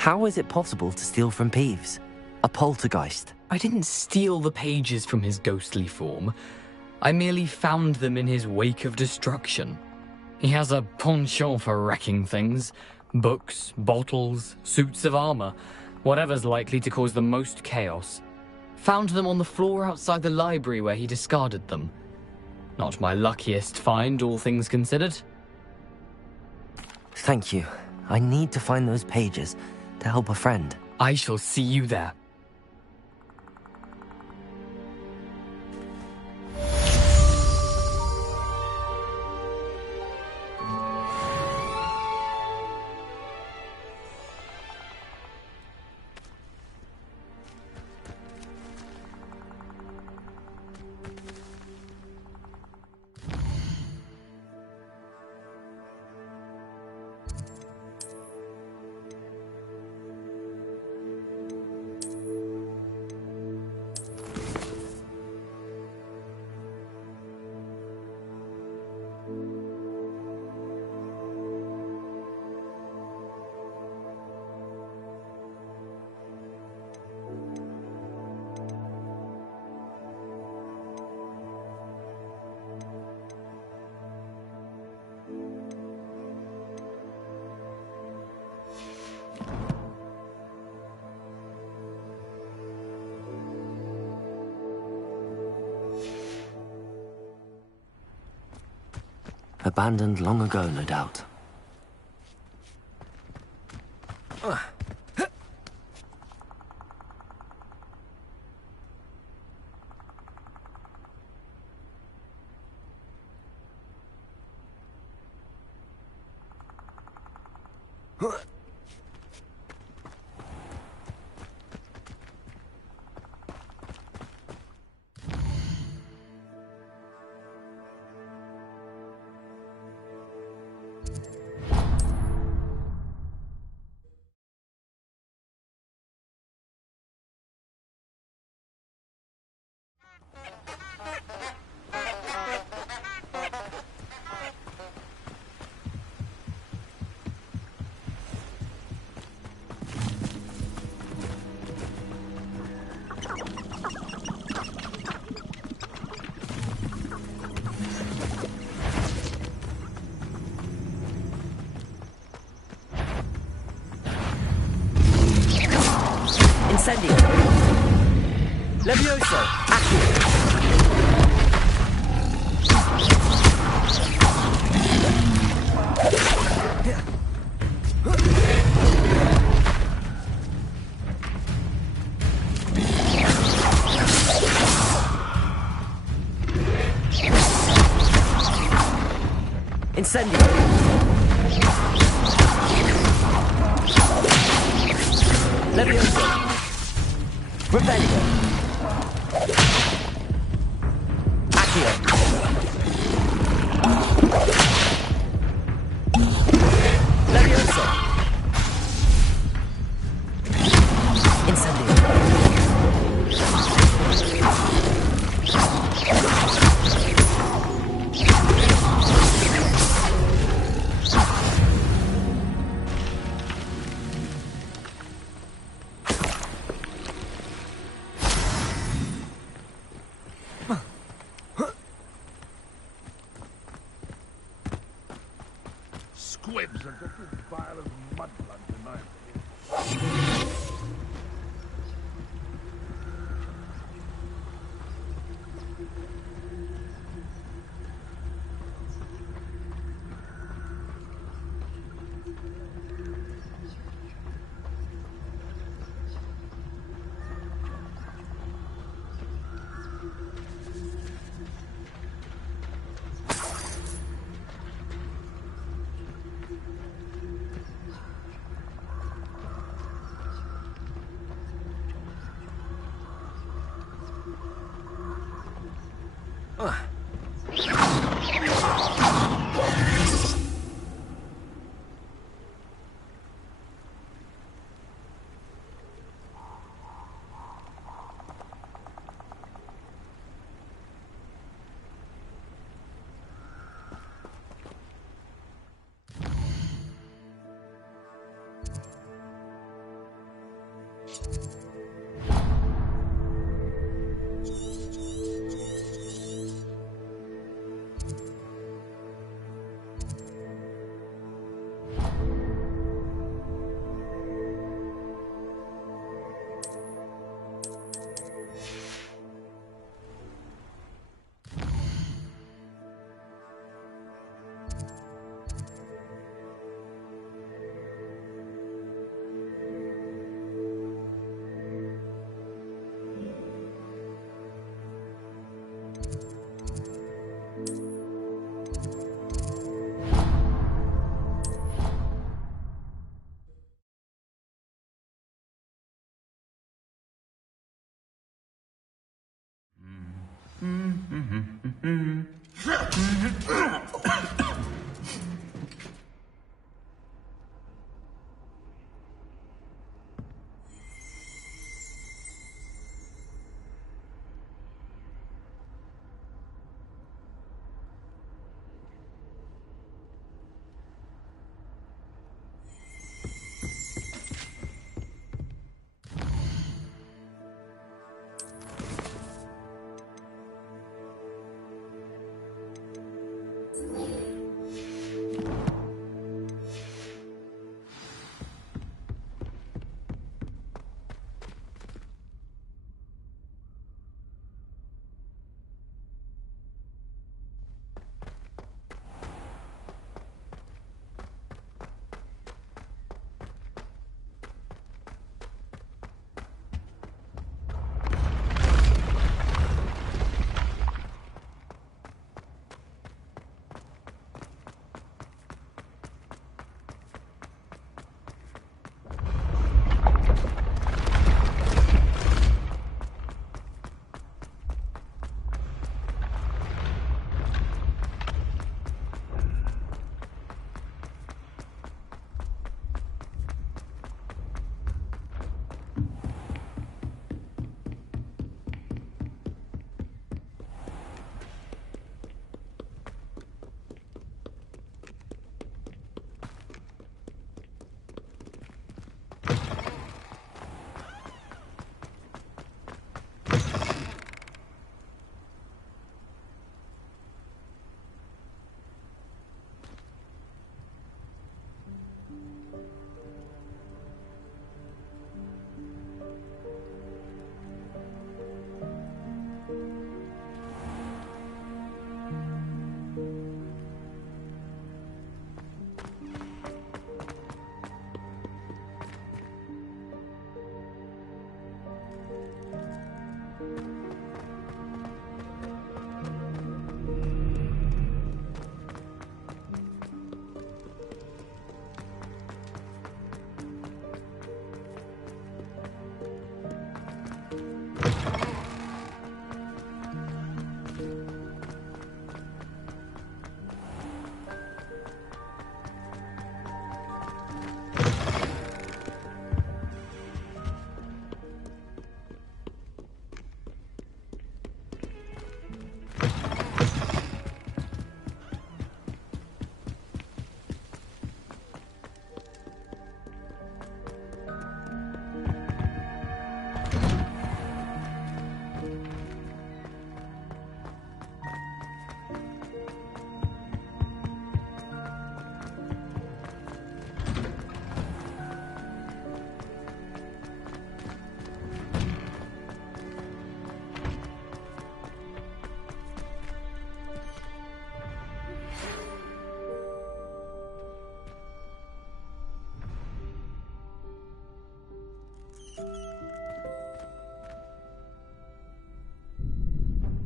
How is it possible to steal from Peeves? A poltergeist? I didn't steal the pages from his ghostly form. I merely found them in his wake of destruction. He has a penchant for wrecking things. Books, bottles, suits of armor, whatever's likely to cause the most chaos. Found them on the floor outside the library where he discarded them. Not my luckiest find, all things considered. Thank you. I need to find those pages to help a friend. I shall see you there. Abandoned long ago, no doubt. Incendio. Levioso. Accio. Incendio. Levioso. Revelio. Accio. Levioso. Incendio. Squibs are just as vile as mudblood in my opinion.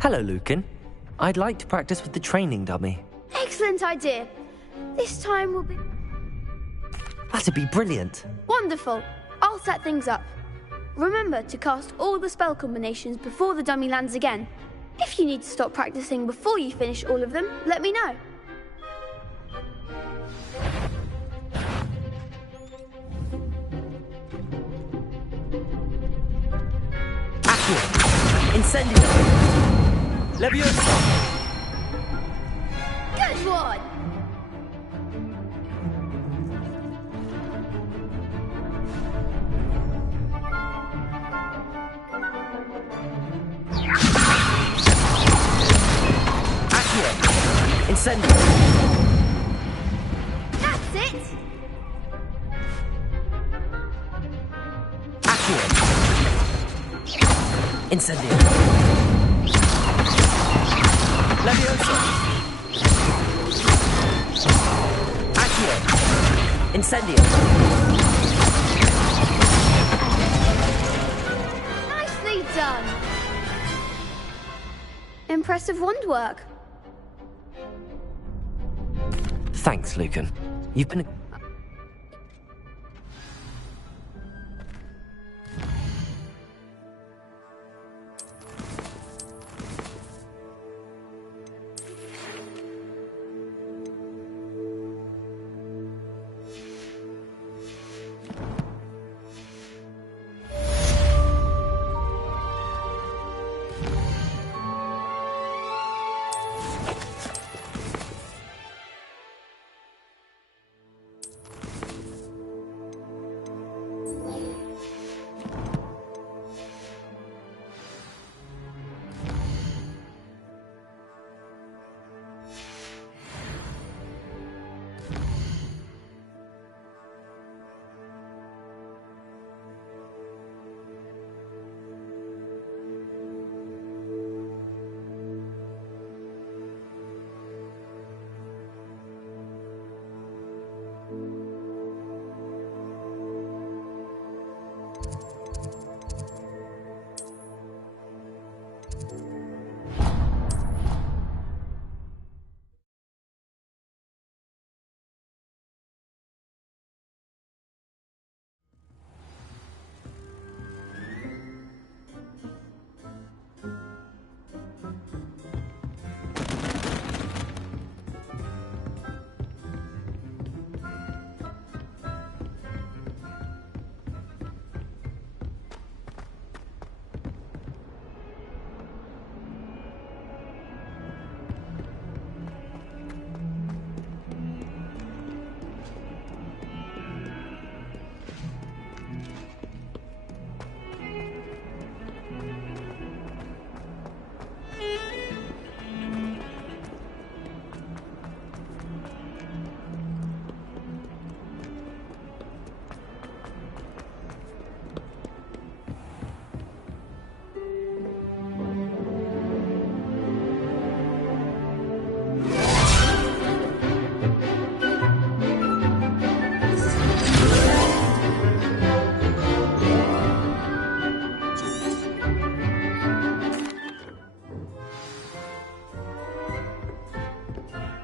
Hello, Lucan. I'd like to practice with the training dummy. Excellent idea. This time will be... That'd be brilliant. Wonderful. I'll set things up. Remember to cast all the spell combinations before the dummy lands again. If you need to stop practicing before you finish all of them, let me know. Accio. Incendio. Leviosa. Good one! Accio. Incendio. That's it! Accio. Incendio. Leviosa. Accio. Incendio. Nicely done! Impressive wand work. Thanks, Lucan. You've been...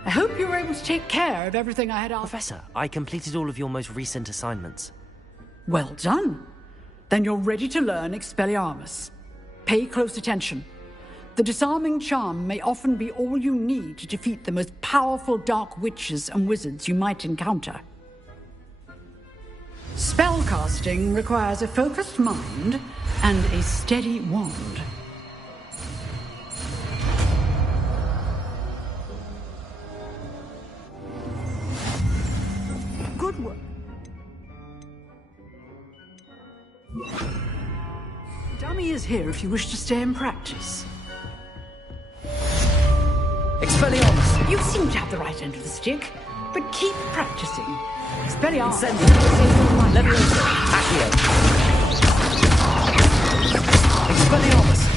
I hope you were able to take care of everything I had asked. Professor, I completed all of your most recent assignments. Well done. Then you're ready to learn Expelliarmus. Pay close attention. The disarming charm may often be all you need to defeat the most powerful dark witches and wizards you might encounter. Spellcasting requires a focused mind and a steady wand. Good work. Dummy is here if you wish to stay and practice. Expelliarmus! You seem to have the right end of the stick, but keep practicing. Expelliarmus. Incendio. Leviosa. Accio. Expelliarmus.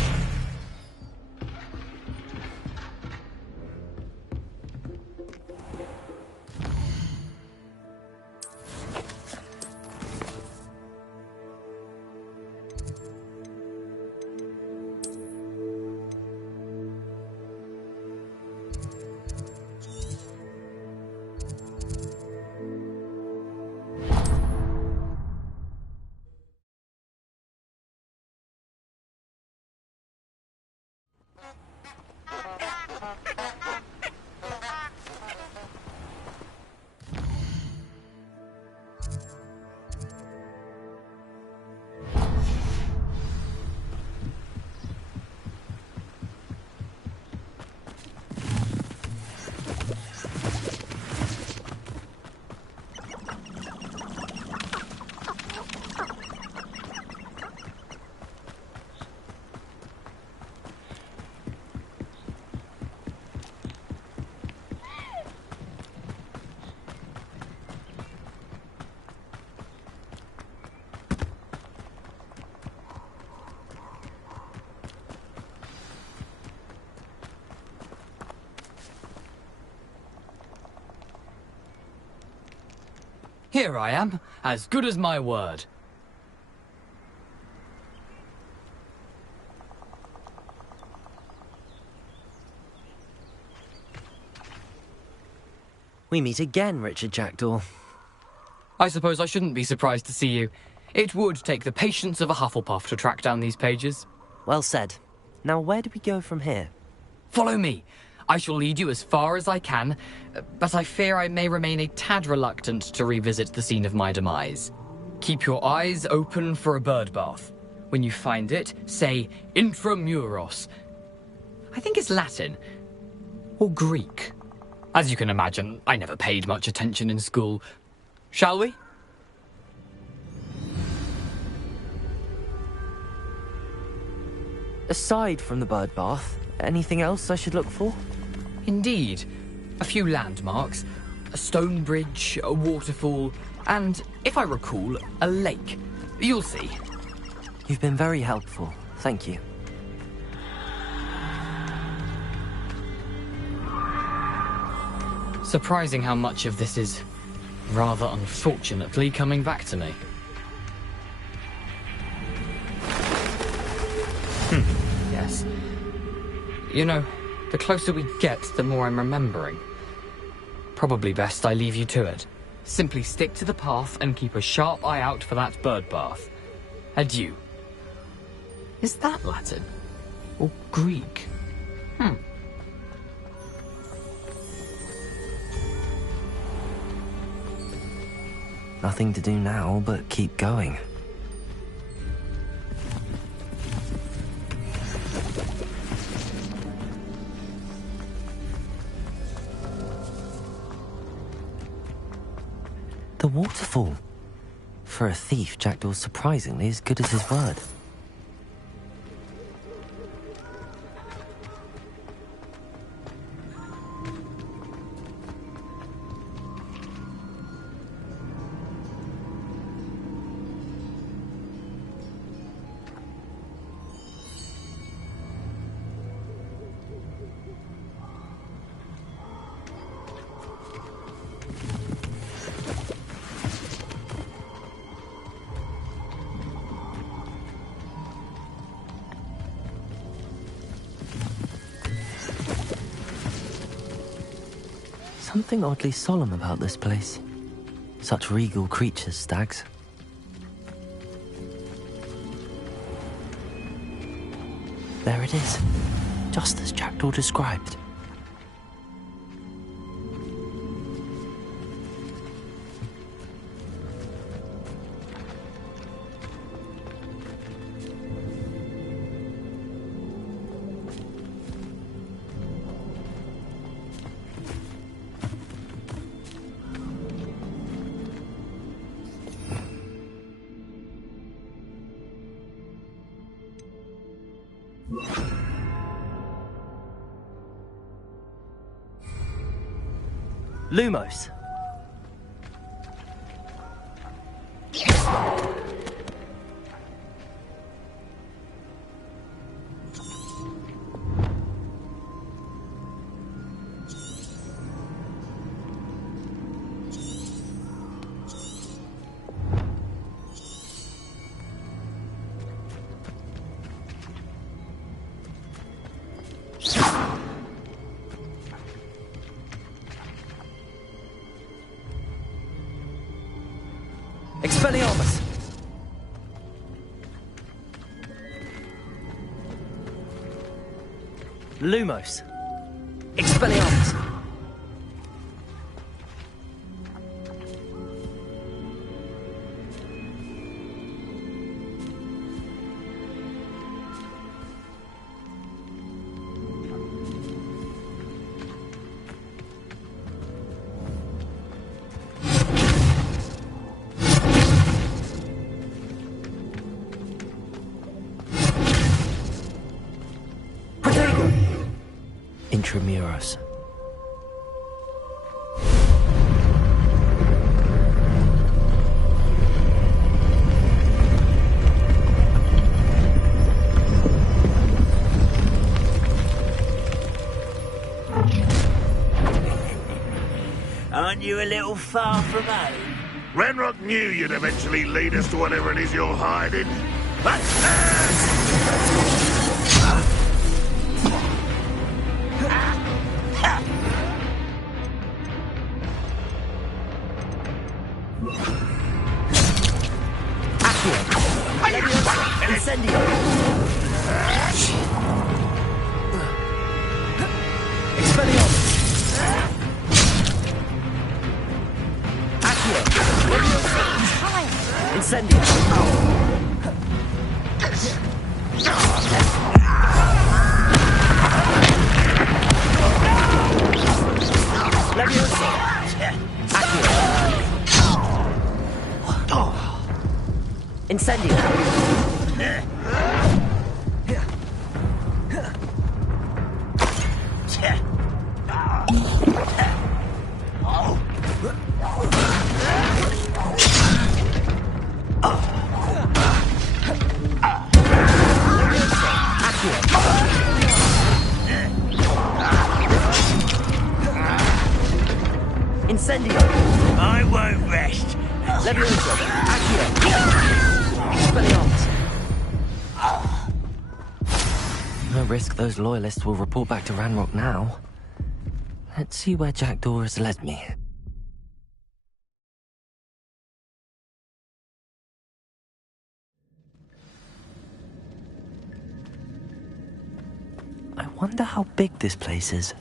Here I am, as good as my word. We meet again, Richard Jackdaw. I suppose I shouldn't be surprised to see you. It would take the patience of a Hufflepuff to track down these pages. Well said. Now where do we go from here? Follow me. I shall lead you as far as I can, but I fear I may remain a tad reluctant to revisit the scene of my demise. Keep your eyes open for a bird bath. When you find it, say intramuros. I think it's Latin. Or Greek. As you can imagine, I never paid much attention in school. Shall we? Aside from the bird bath, anything else I should look for? Indeed. A few landmarks. A stone bridge, a waterfall, and, if I recall, a lake. You'll see. You've been very helpful. Thank you. Surprising how much of this is, rather unfortunately, coming back to me. Yes. You know, the closer we get, the more I'm remembering. Probably best I leave you to it. Simply stick to the path and keep a sharp eye out for that bird bath. Adieu. Is that Latin? Or Greek? Nothing to do now but keep going. The waterfall. For a thief, Jackdaw's surprisingly as good as his word. Something oddly solemn about this place. Such regal creatures, stags. There it is, just as Jackdaw described. Lumos. Expelliarmus! Lumos! Expelliarmus! Intramuros. Aren't you a little far from home? Ranrock knew you'd eventually lead us to whatever it is you're hiding. Incendio! Expelliarmus! Accio! Incendio! Levioso! Accio! Incendio! Incendio! I won't rest. Levioso! Accio! Expelliarmus! No risk those loyalists will report back to Ranrock now. Let's see where Jackdaw has led me. I wonder how big this place is.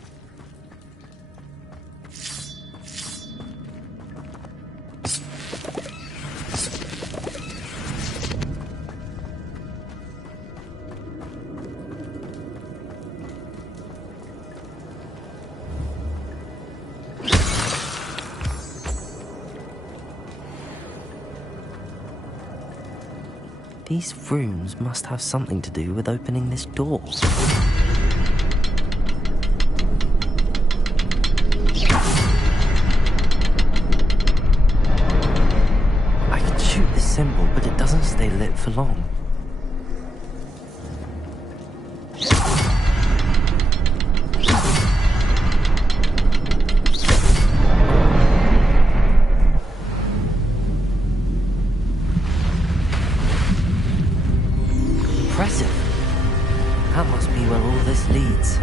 These rooms must have something to do with opening this door. I can shoot this symbol, but it doesn't stay lit for long. Impressive. That must be where all this leads.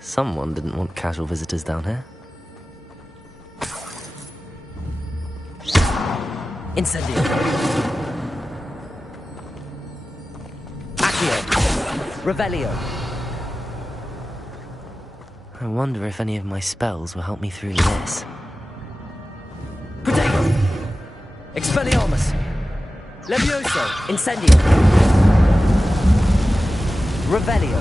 Someone didn't want casual visitors down here. Incendio! Accio! Revelio! I wonder if any of my spells will help me through this. Protego! Expelliarmus! Levioso! Incendio! Revelio!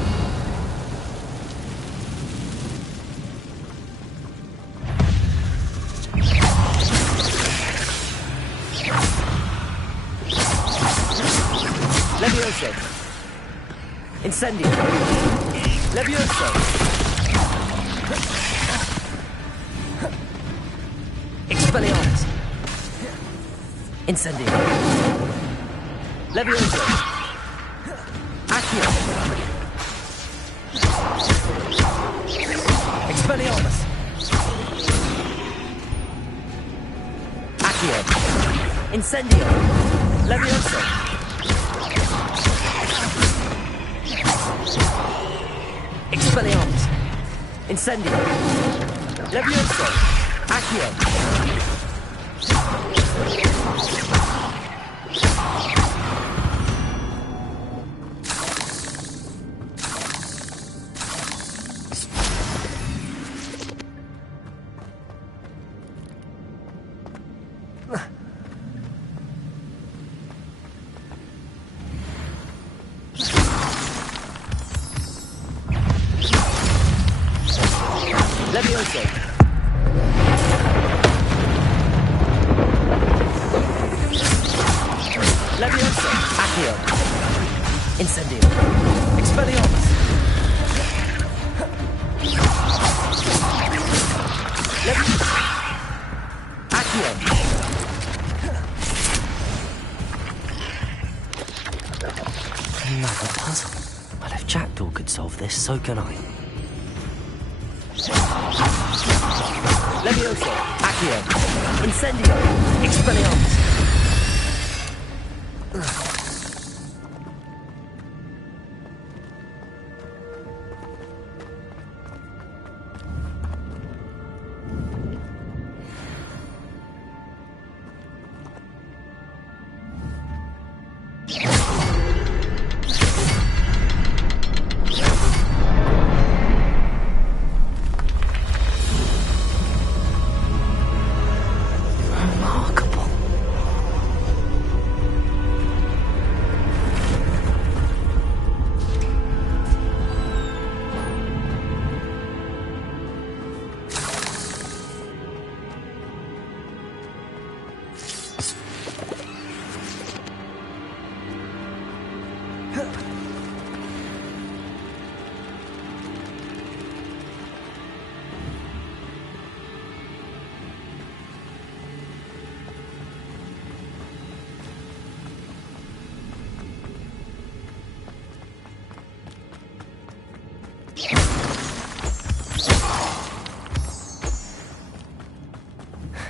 Levioso! Incendio! Levioso! Expelliarmus! Incendio! Levioso! Accio! Expelliarmus! Accio! Incendio! Levioso! Expelliarmus! Incendio! Levioso! Accio! Levioso! Levioso! Accio! Incendio! Expelliarmus! Accio! this, so can I. Levioso, Accio, Incendio, Expelliarmus.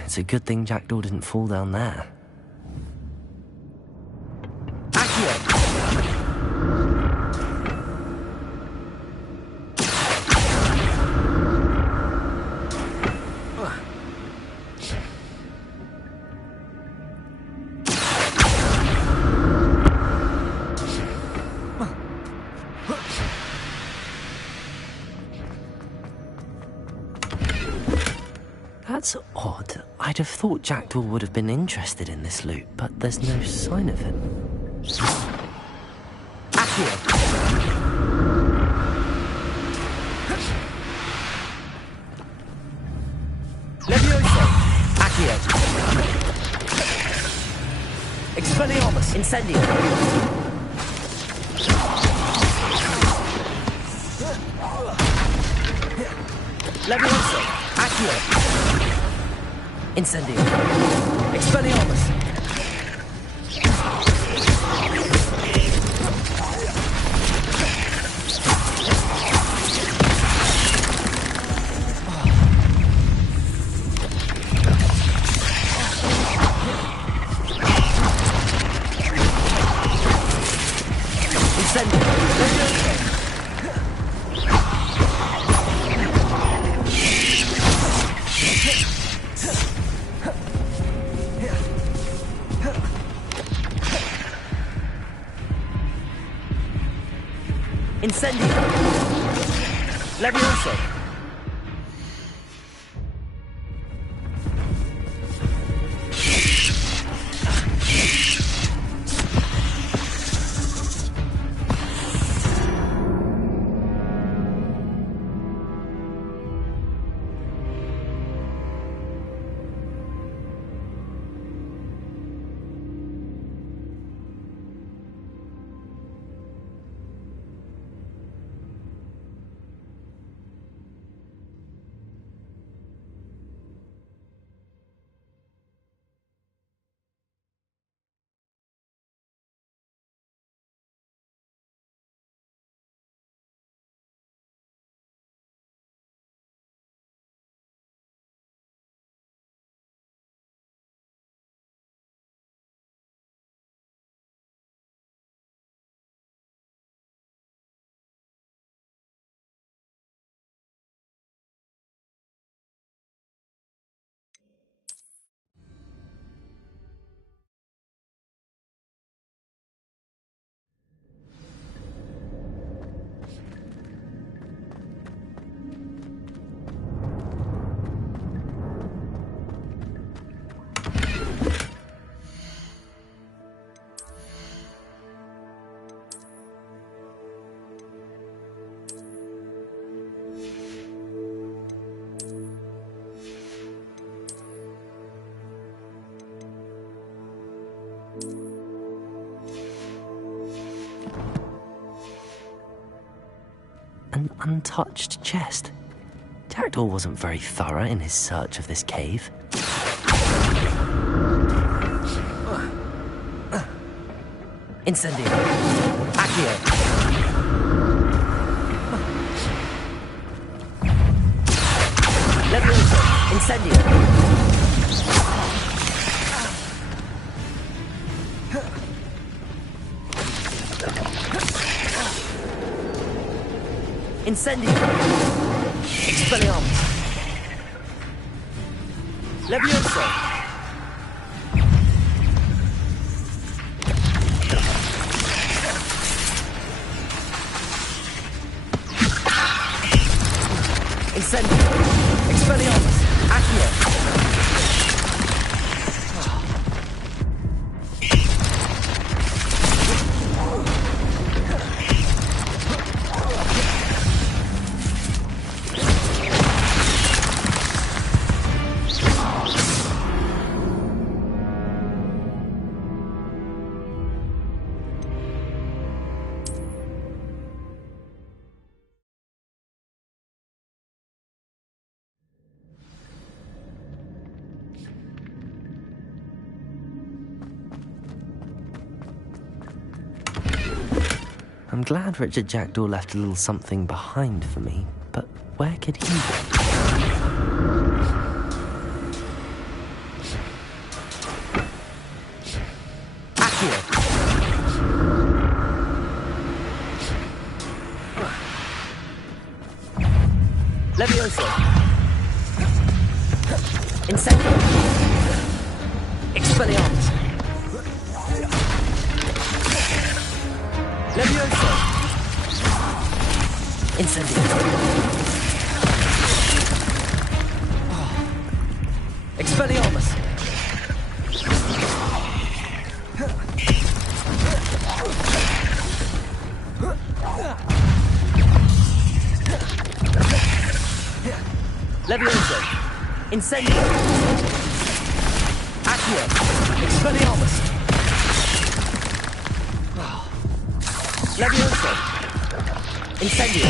It's a good thing Jackdaw didn't fall down there. That's odd. I'd have thought Jackdaw would have been interested in this loot, but there's no sign of it. Accio. Levioso, Accio. Expelliarmus, Incendio. Levioso, Accio. Incendio. Expelliarmus. Incendio. Levioso. An untouched chest. Jackdaw wasn't very thorough in his search of this cave. Incendio. Accio. Incendio. Incendio. Expelliarmus. Levioso. Incendio. Expelliarmus. Accio. I'm glad Richard Jackdaw left a little something behind for me, but where could he go? Accio. Levioso. Incendio. Expelliarmus. Levioso. Incendio. Expelliarmus. Levioso. Incendio. Accio. Expelliarmus. Levioso. Incendio.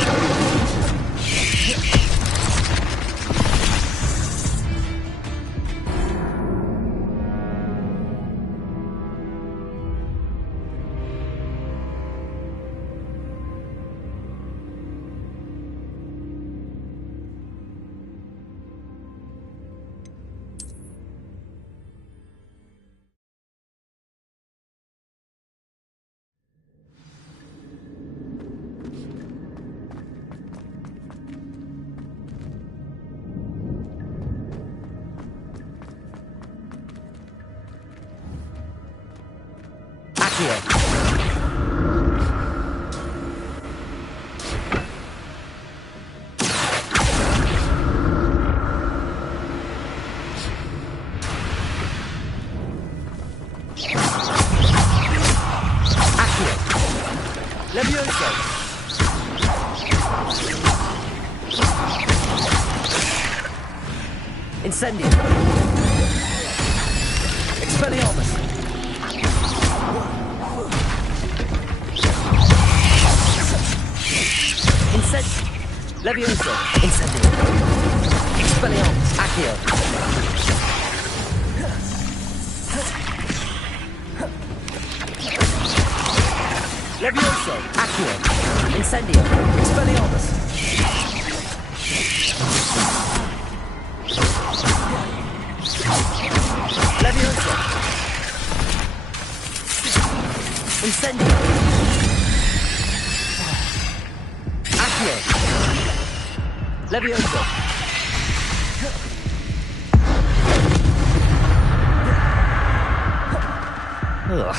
Levioso. Incendio. Expelliarmus. Levioso. Incendio. Expelliarmus. Accio. Levioso. Accio. Incendio. Expelliarmus. Levioso. Incendio. Accio. Levioso. Ugh.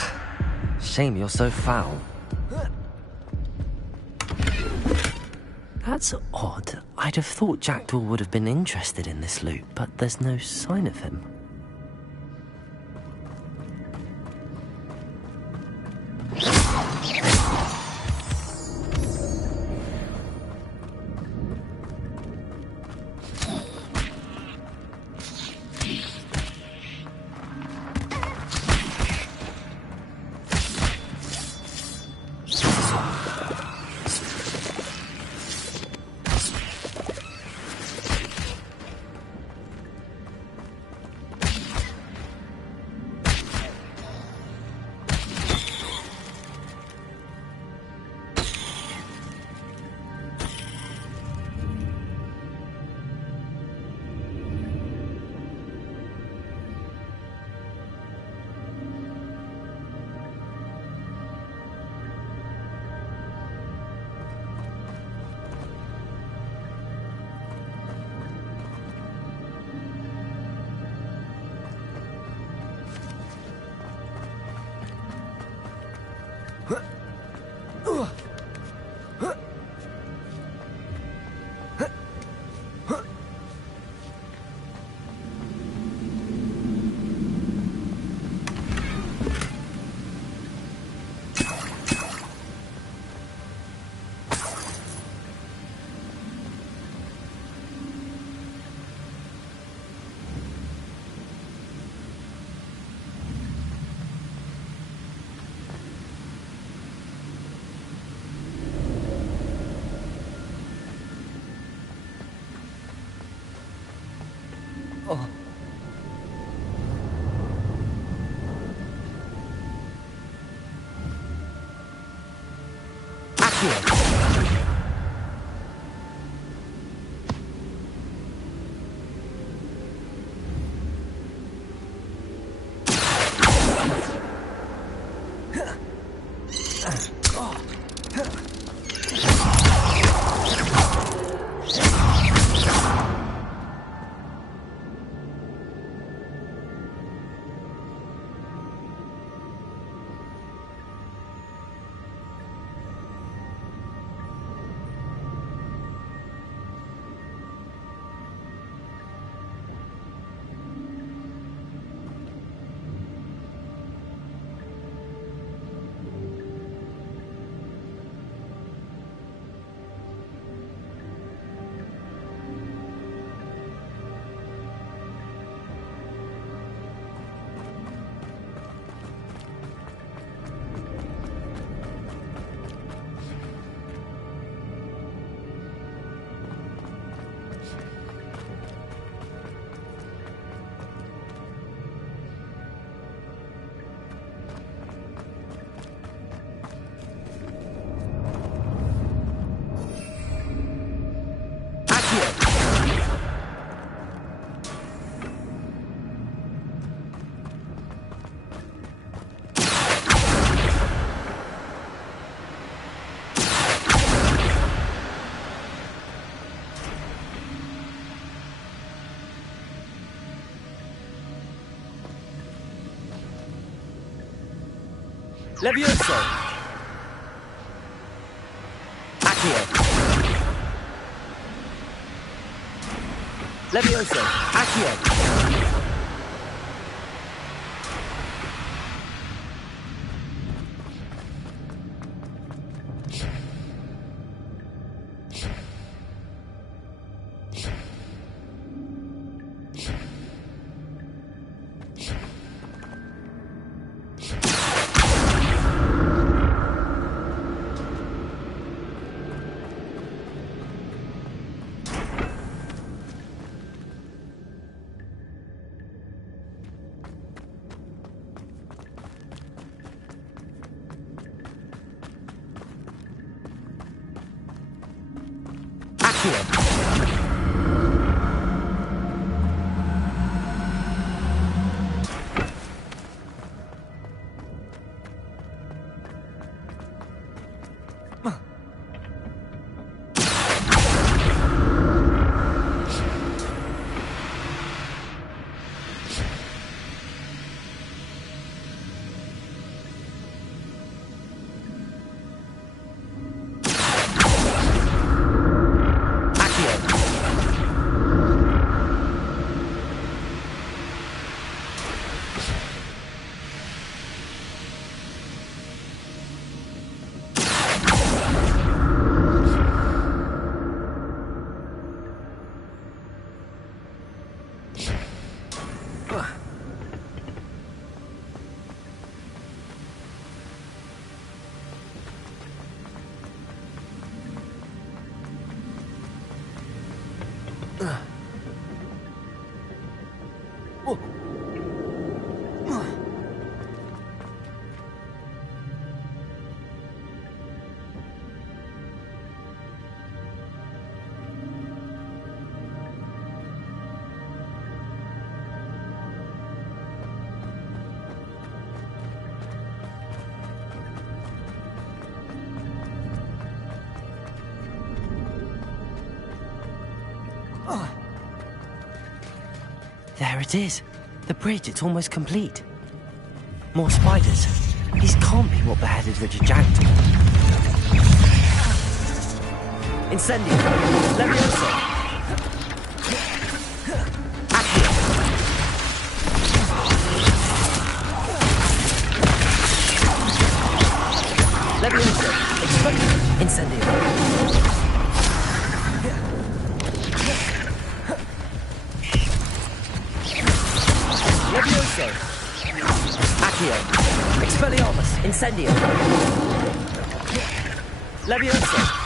Shame you're so foul. That's odd. I'd have thought Jackdaw would have been interested in this loot, but there's no sign of him. Levioso! Accio! Levioso! Accio! There it is. The bridge, it's almost complete. More spiders. These can't be what beheaded Richard Jacked. Incendio. Levioso. Accio. Levioso. Incendio. Levioso. Accio. Expelliarmus. Incendio. Levioso.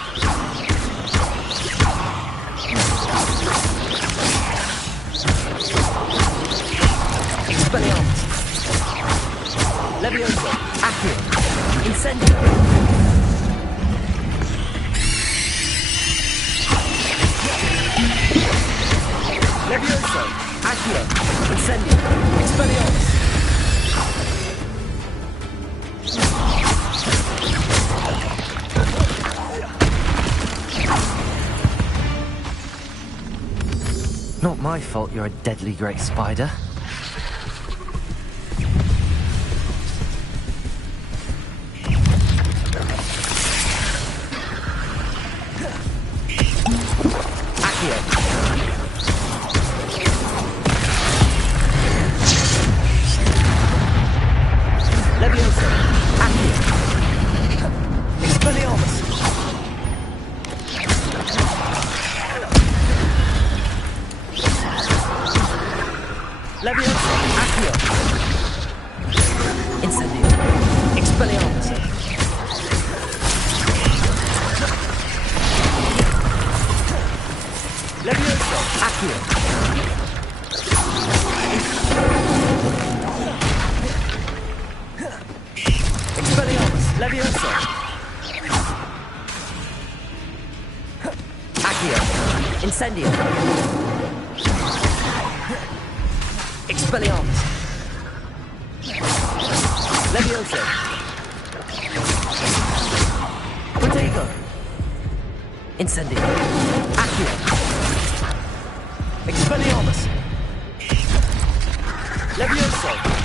Not my fault you're a deadly great spider. Incendio. Expelliarmus. Levioso. Protego. Incendio. Accio. Expelliarmus. Levioso.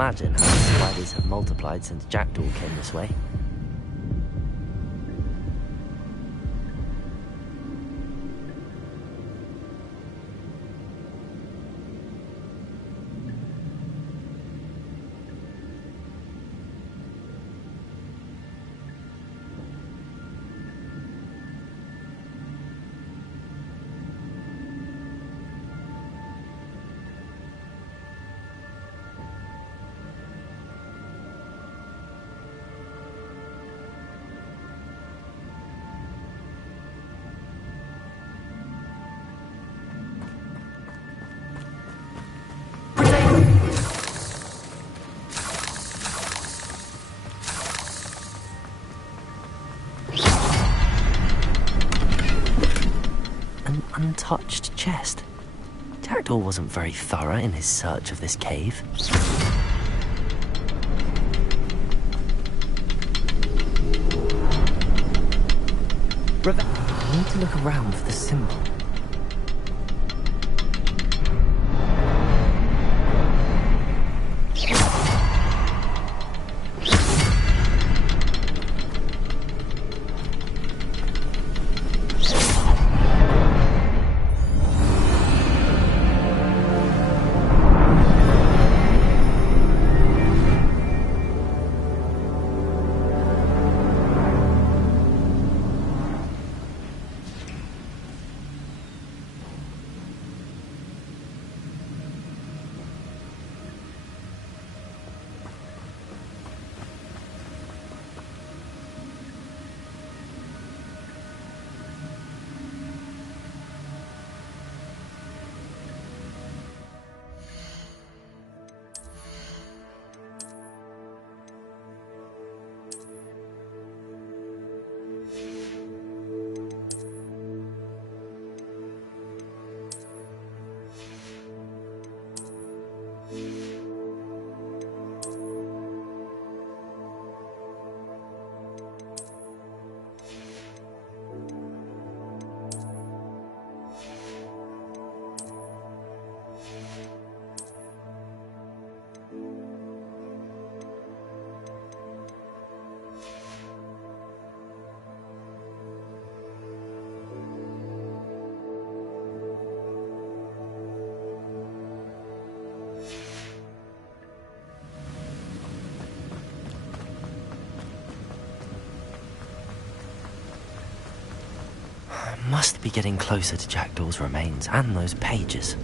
Imagine how the spiders have multiplied since Jackdaw came this way. Untouched chest. Jackdaw wasn't very thorough in his search of this cave. I need to look around for the symbol. must be getting closer to Jackdaw's remains and those pages.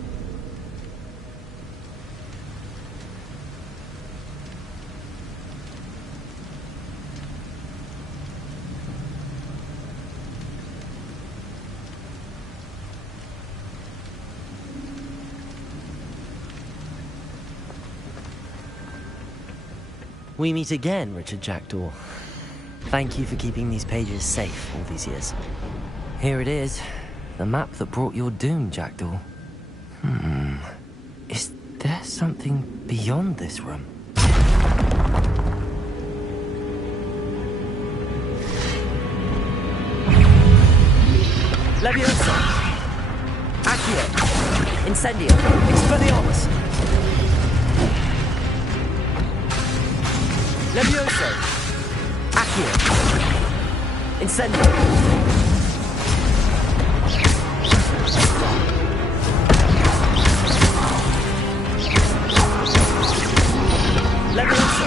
We meet again, Richard Jackdaw. Thank you for keeping these pages safe all these years. Here it is, the map that brought your doom, Jackdaw. Is there something beyond this room? Leviosa! Accio! Incendio! Expelliarmus! Levioso! Accio! Incendio! Levioso!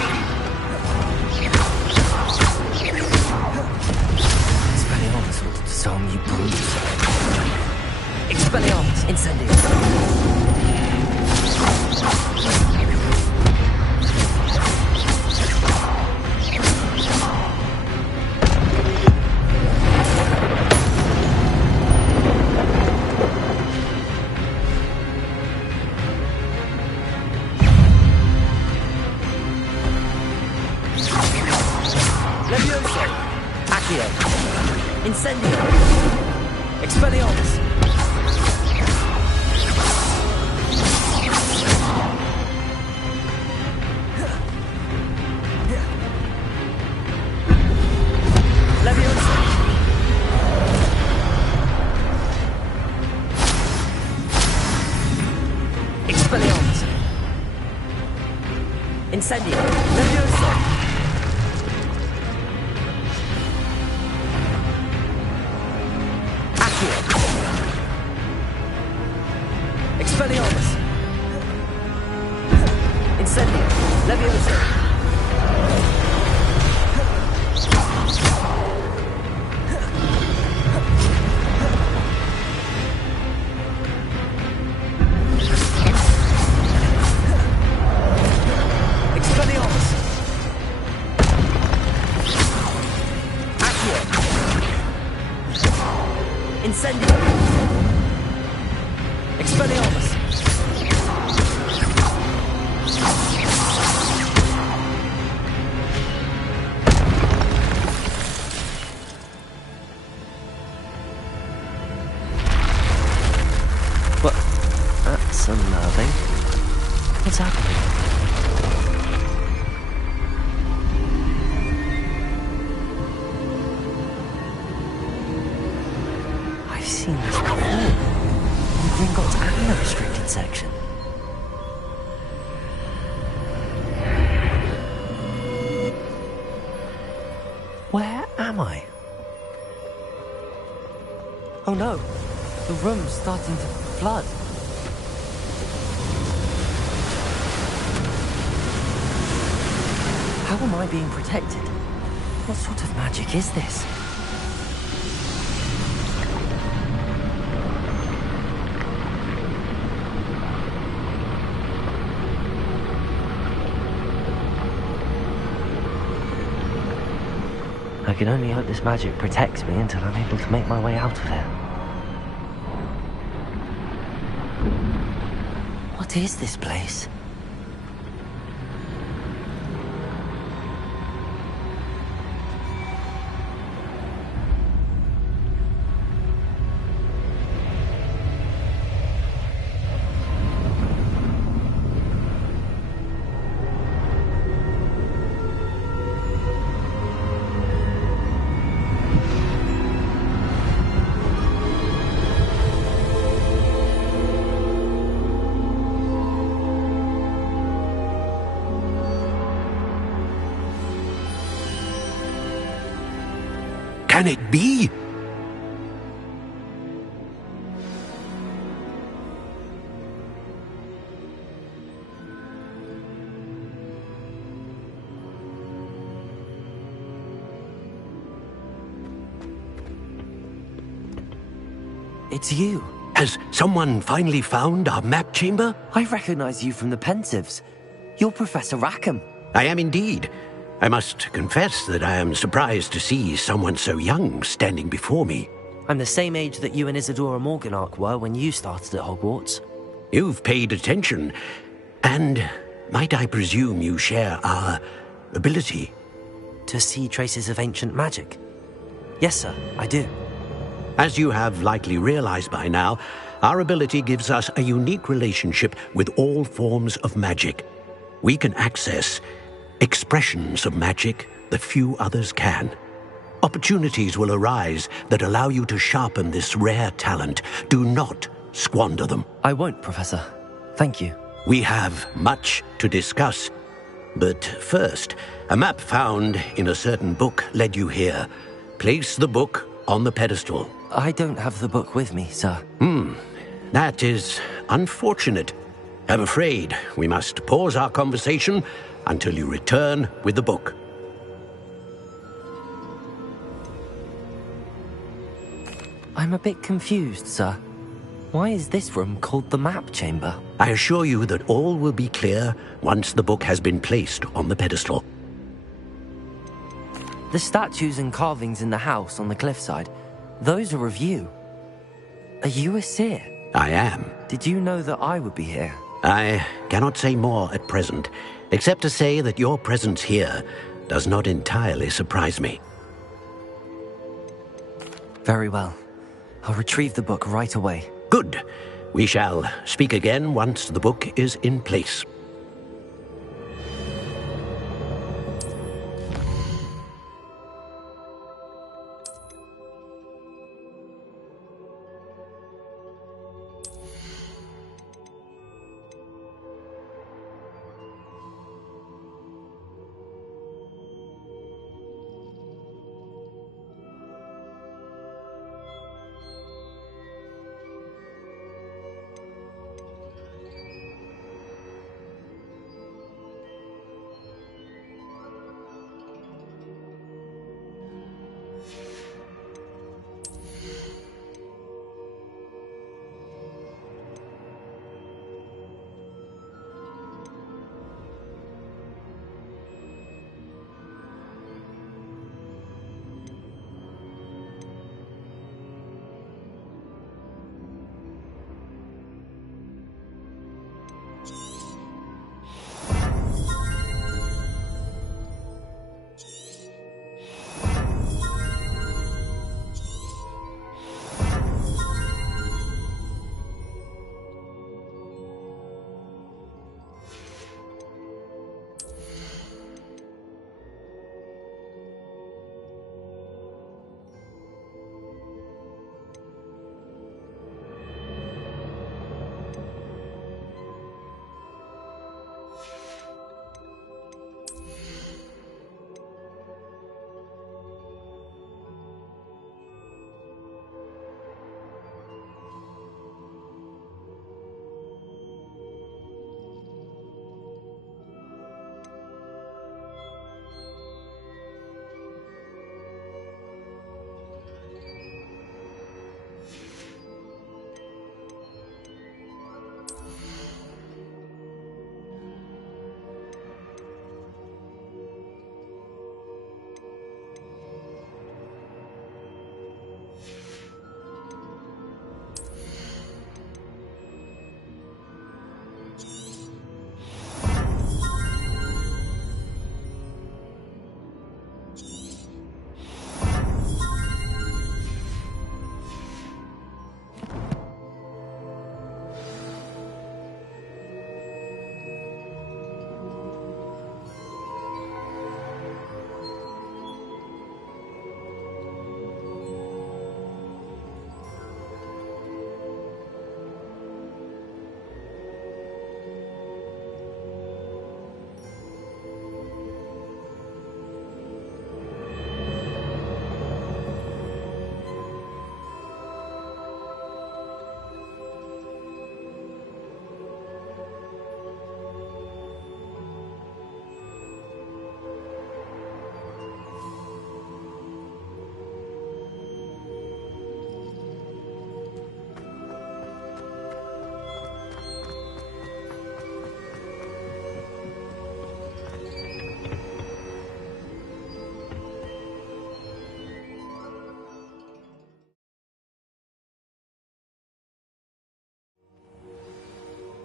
Expelliarmus will disarm you brutes. Expelliarmus! Incendio! Levioso! Accio! Incendio! Expelliarmus! Levioso! Expelliarmus! Incendio! Levioso! Expelliarmus! Incendio! Levioso! Expelliarmus! Accio! Incendio! Expelliarmus! What? That's unnerving. What's happening? I've seen this before. In Gringotts and the restricted section. Where am I? Oh no, the room's starting to flood. How am I being protected? What sort of magic is this? I can only hope this magic protects me until I'm able to make my way out of here. What is this place? Can it be? it's you. Has someone finally found our map chamber? I recognize you from the Pensieves. You're Professor Rackham. I am indeed. I must confess that I am surprised to see someone so young standing before me. I'm the same age that you and Isadora Morganach were when you started at Hogwarts. You've paid attention, and might I presume you share our ability? To see traces of ancient magic? Yes, sir, I do. As you have likely realized by now, our ability gives us a unique relationship with all forms of magic. We can access expressions of magic that few others can. Opportunities will arise that allow you to sharpen this rare talent. Do not squander them. I won't, Professor. Thank you. We have much to discuss. But first, a map found in a certain book led you here. Place the book on the pedestal. I don't have the book with me, sir. That is unfortunate. I'm afraid we must pause our conversation until you return with the book. I'm a bit confused, sir. Why is this room called the map chamber? I assure you that all will be clear once the book has been placed on the pedestal. The statues and carvings in the house on the cliffside, those are of you. Are you a seer? I am. Did you know that I would be here? I cannot say more at present, except to say that your presence here does not entirely surprise me. Very well. I'll retrieve the book right away. Good. We shall speak again once the book is in place.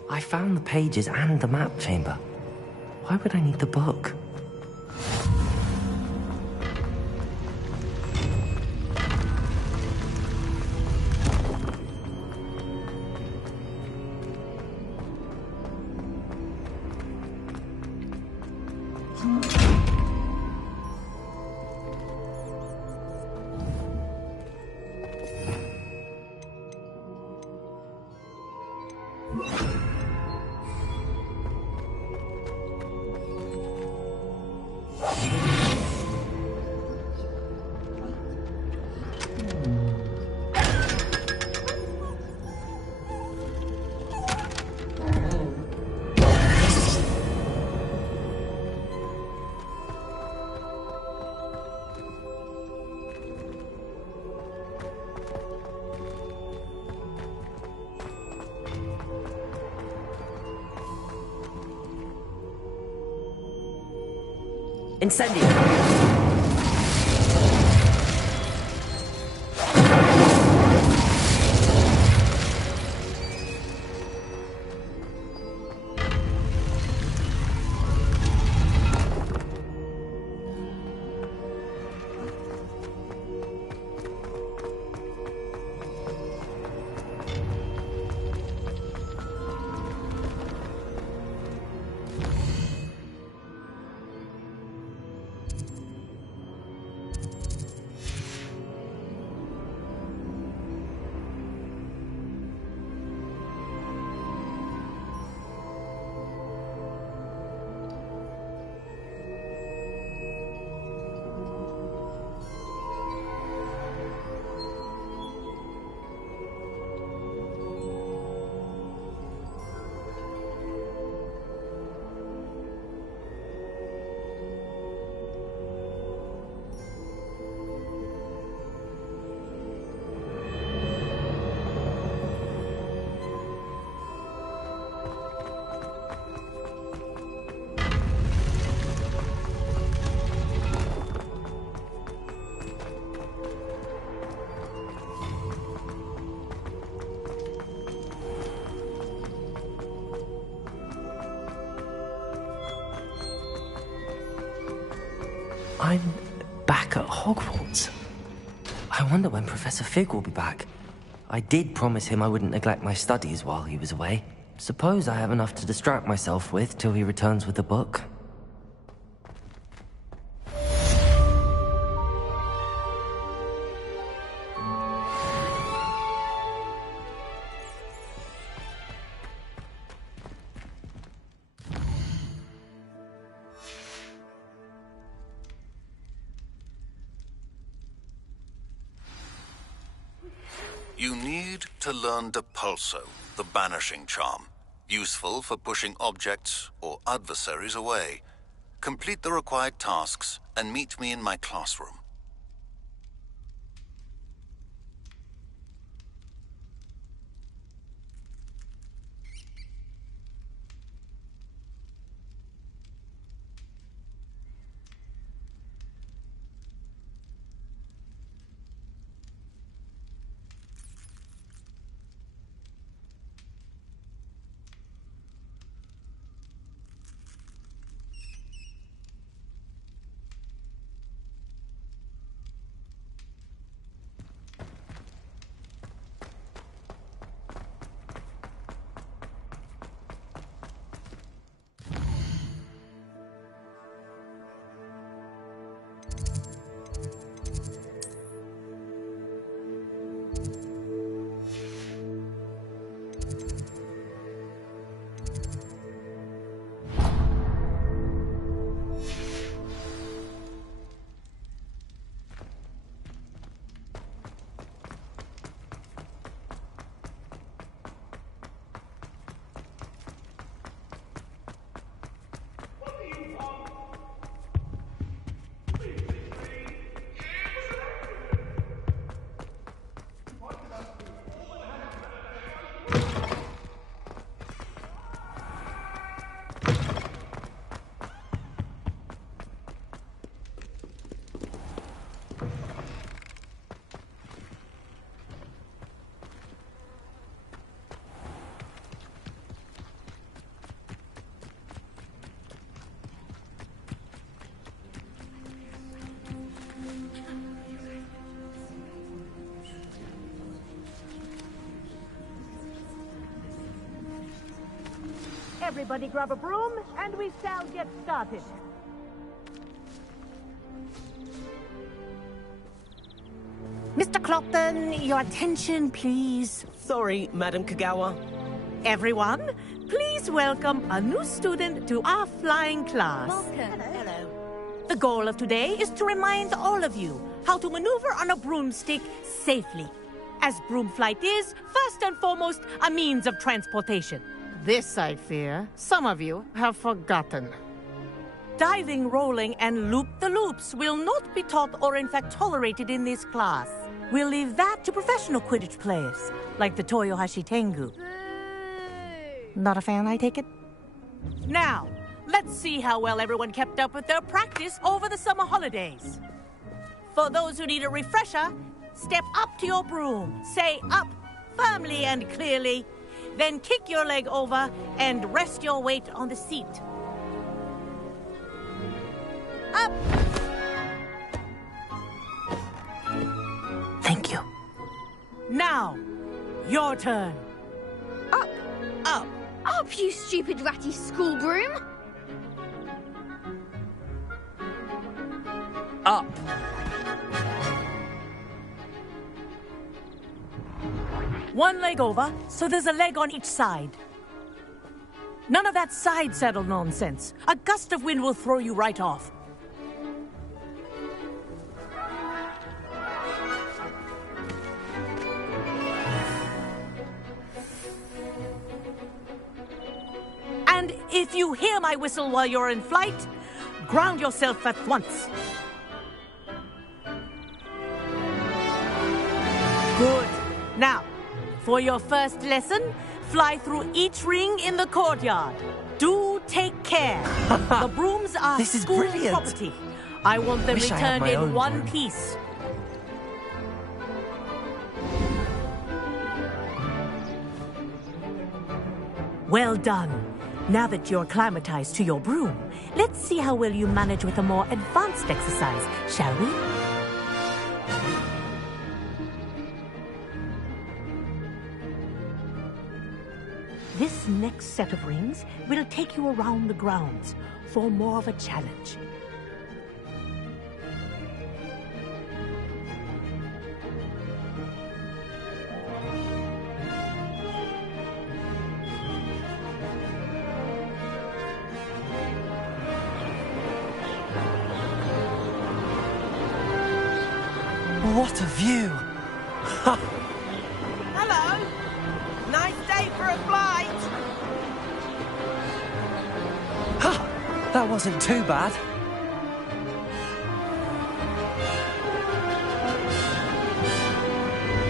I found the pages and the map chamber. Why would I need the book? Incendio! I'm back at Hogwarts. I wonder when Professor Fig will be back. I did promise him I wouldn't neglect my studies while he was away. Suppose I have enough to distract myself with till he returns with the book. You need to learn Depulso, the banishing charm, useful for pushing objects or adversaries away. Complete the required tasks and meet me in my classroom. Everybody grab a broom, and we shall get started. Mr. Clopton, your attention, please. Sorry, Madam Kagawa. Everyone, please welcome a new student to our flying class. Welcome. Hello. The goal of today is to remind all of you how to maneuver on a broomstick safely, as broom flight is, first and foremost, a means of transportation. This, I fear, some of you have forgotten. Diving, rolling, and loop-the-loops will not be taught or in fact tolerated in this class. We'll leave that to professional Quidditch players, like the Toyohashi Tengu. Not a fan, I take it? Now, let's see how well everyone kept up with their practice over the summer holidays. For those who need a refresher, step up to your broom, say up firmly and clearly, then kick your leg over and rest your weight on the seat. Up! Thank you. Now, your turn. Up! Up! Up, you stupid ratty school broom! Up. One leg over, so there's a leg on each side. None of that side saddle nonsense. A gust of wind will throw you right off. And if you hear my whistle while you're in flight, ground yourself at once. Good. Now, for your first lesson, fly through each ring in the courtyard. Do take care. The brooms are This is school brilliant. property. I want them Wish I had returned my in own one broom. piece. Well done. Now that you're acclimatized to your broom, let's see how well you manage with a more advanced exercise, shall we? This next set of rings will take you around the grounds for more of a challenge. What a view! Hello. Nice day for a flight. That wasn't too bad.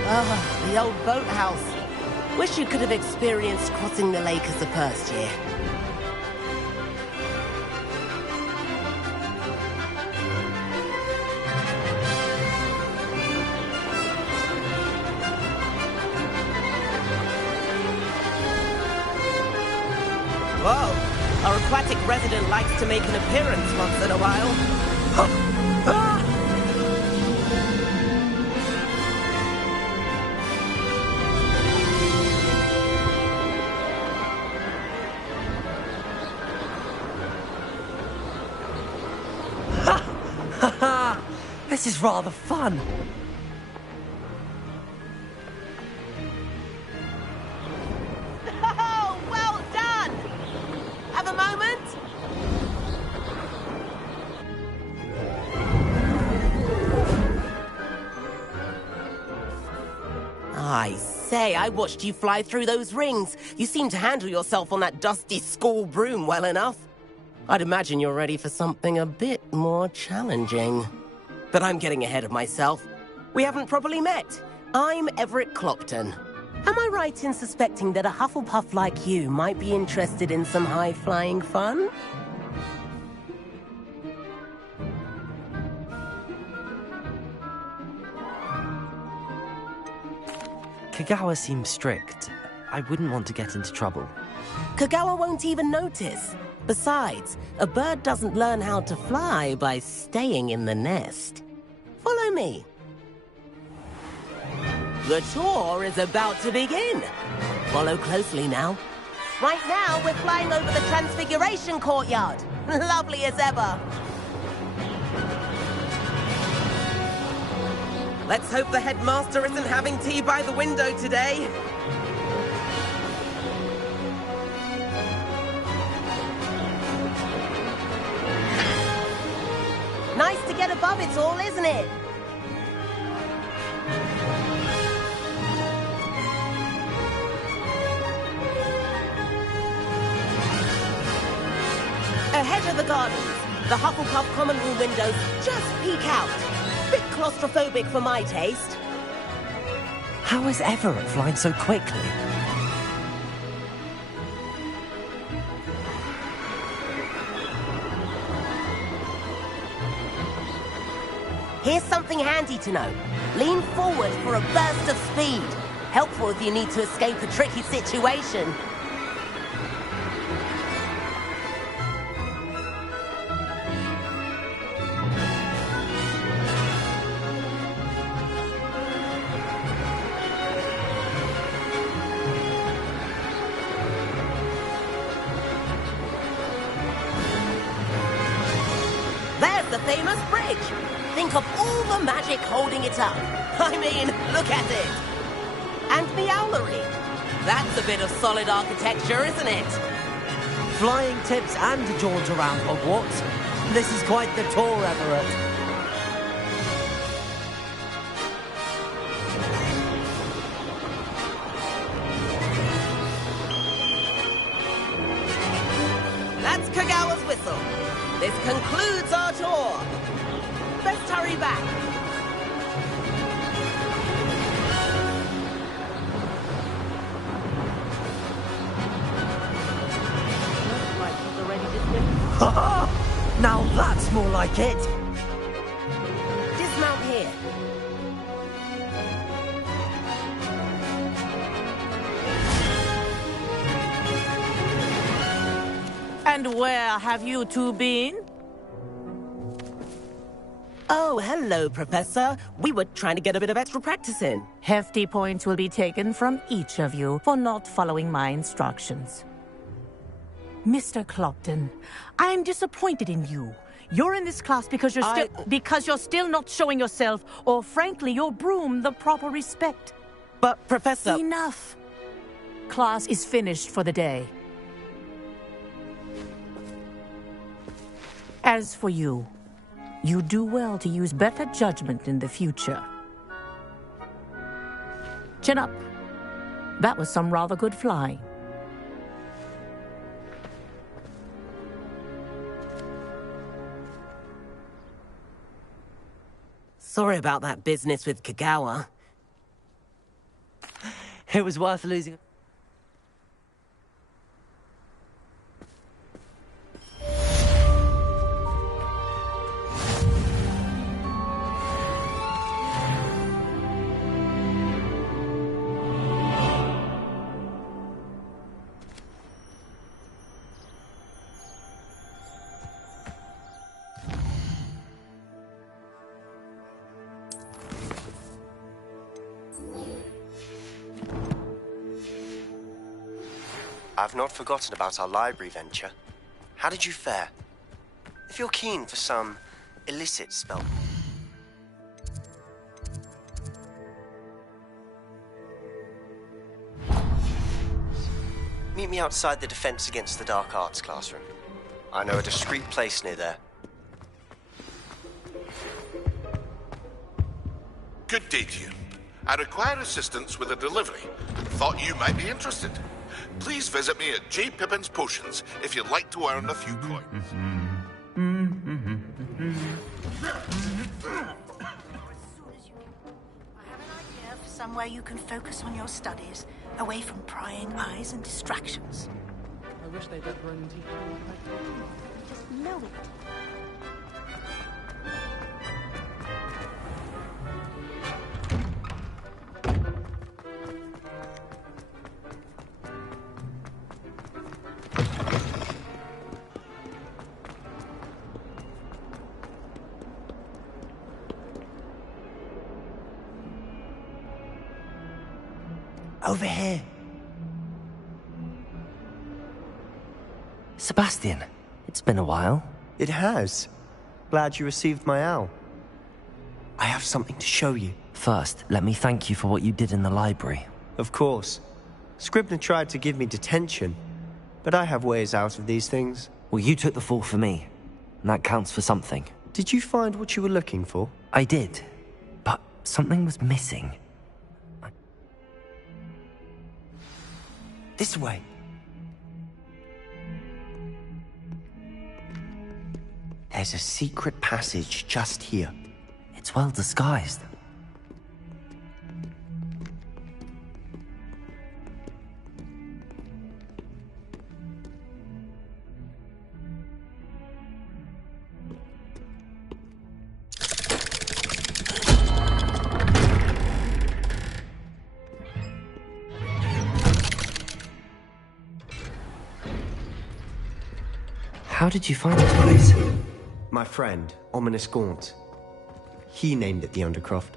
Ah, the old boathouse. Wish you could have experienced crossing the lake as a first year. Whoa! Our aquatic resident likes to make an appearance once in a while. This is rather fun. Oh, well done! Have a moment? I say, I watched you fly through those rings. You seem to handle yourself on that dusty school broom well enough. I'd imagine you're ready for something a bit more challenging. But I'm getting ahead of myself. We haven't properly met. I'm Everett Clopton. Am I right in suspecting that a Hufflepuff like you might be interested in some high-flying fun? Kagawa seems strict. I wouldn't want to get into trouble. Kagawa won't even notice. Besides, a bird doesn't learn how to fly by staying in the nest. Follow me. The tour is about to begin. Follow closely now. Right now, we're flying over the Transfiguration Courtyard. Lovely as ever. Let's hope the headmaster isn't having tea by the window today. Nice to get above it all, isn't it? Ahead of the gardens, the Hufflepuff common room windows just peek out. Bit claustrophobic for my taste. How is Everett flying so quickly? Here's something handy to know. Lean forward for a burst of speed. Helpful if you need to escape a tricky situation. There's the famous bridge. Think of all the magic holding it up. I mean, look at it. And the owlery. That's a bit of solid architecture, isn't it? Flying tips and a jaunt around Hogwarts. This is quite the tour, Everett. That's Kagawa's whistle. This concludes our tour. Best hurry back. Now that's more like it. Dismount here. And where have you two been? Oh, hello, Professor. We were trying to get a bit of extra practice in. Hefty points will be taken from each of you for not following my instructions. Mr. Clopton, I'm disappointed in you. You're in this class because you're still not showing yourself, or frankly, your broom the proper respect. But, Professor... Enough. Class is finished for the day. As for you, you do well to use better judgment in the future. Chin up. That was some rather good flying. Sorry about that business with Kagawa. It was worth losing. I've not forgotten about our library venture. How did you fare? If you're keen for some illicit spell... Meet me outside the Defense Against the Dark Arts classroom. I know a discreet place near there. Good day to you. I require assistance with a delivery. Thought you might be interested. Please visit me at J. Pippin's Potions if you'd like to earn a few coins. Somewhere you can focus on your studies, away from prying eyes and distractions. I wish they'd let Ronan teach me. Just know it. Over here. Sebastian, it's been a while. It has. Glad you received my owl. I have something to show you. First, let me thank you for what you did in the library. Of course. Scribner tried to give me detention, but I have ways out of these things. Well, you took the fall for me, and that counts for something. Did you find what you were looking for? I did, but something was missing. This way. There's a secret passage just here. It's well disguised. How did you find this place? My friend, Ominous Gaunt. He named it the Undercroft.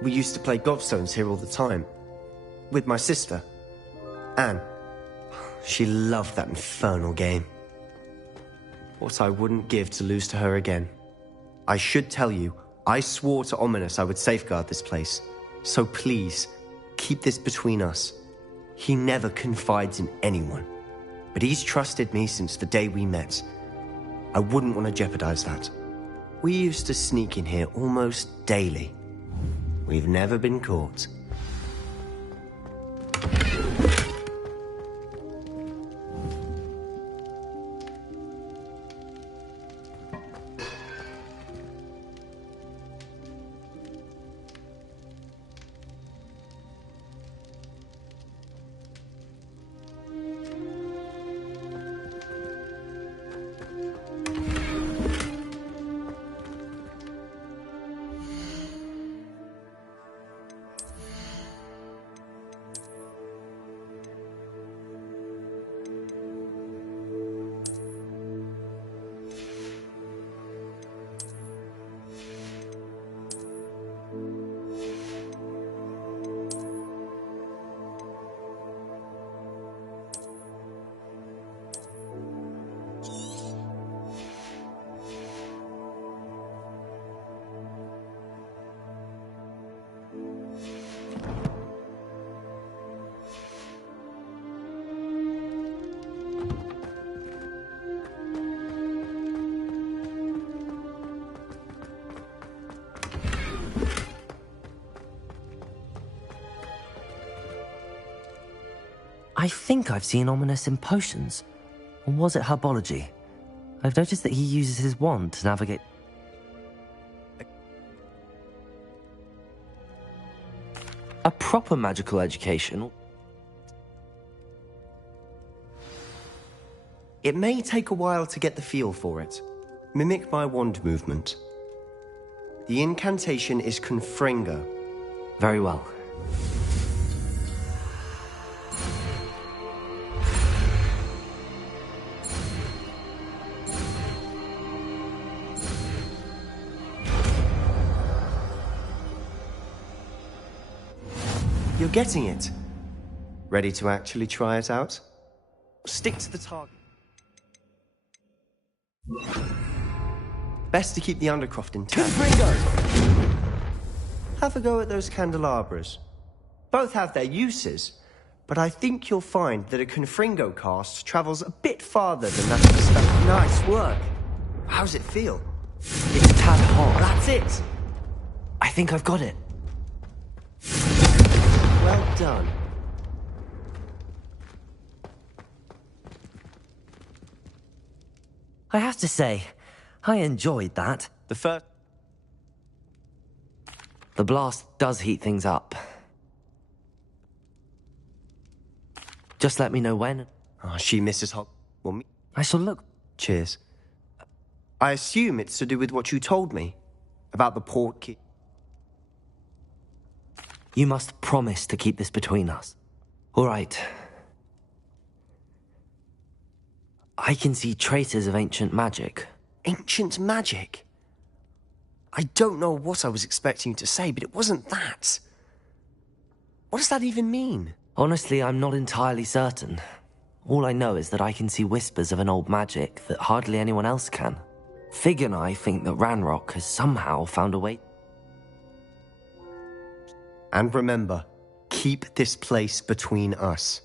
We used to play gobstones here all the time. With my sister, Anne. She loved that infernal game. What I wouldn't give to lose to her again. I should tell you, I swore to Ominous I would safeguard this place. So please, keep this between us. He never confides in anyone. But he's trusted me since the day we met. I wouldn't want to jeopardize that. We used to sneak in here almost daily. We've never been caught. I think I've seen Ominous in potions. Or was it herbology? I've noticed that he uses his wand to navigate... A proper magical education. It may take a while to get the feel for it. Mimic my wand movement. The incantation is Confringo. Very well. You're getting it. Ready to actually try it out? Stick to the target. Best to keep the Undercroft intact. Have a go at those candelabras. Both have their uses, but I think you'll find that a Confringo cast travels a bit farther than that of a spell. Nice work. How's it feel? It's a tad hot. That's it. I think I've got it. Well done. I have to say, I enjoyed that. The blast does heat things up. Just let me know when. Oh, she misses Hog. Well, me. I shall look. Cheers. I assume it's to do with what you told me about the port key. You must promise to keep this between us. All right. I can see traces of ancient magic. Ancient magic? I don't know what I was expecting you to say, but it wasn't that. What does that even mean? Honestly, I'm not entirely certain. All I know is that I can see whispers of an old magic that hardly anyone else can. Fig and I think that Ranrock has somehow found a way. And remember, keep this place between us.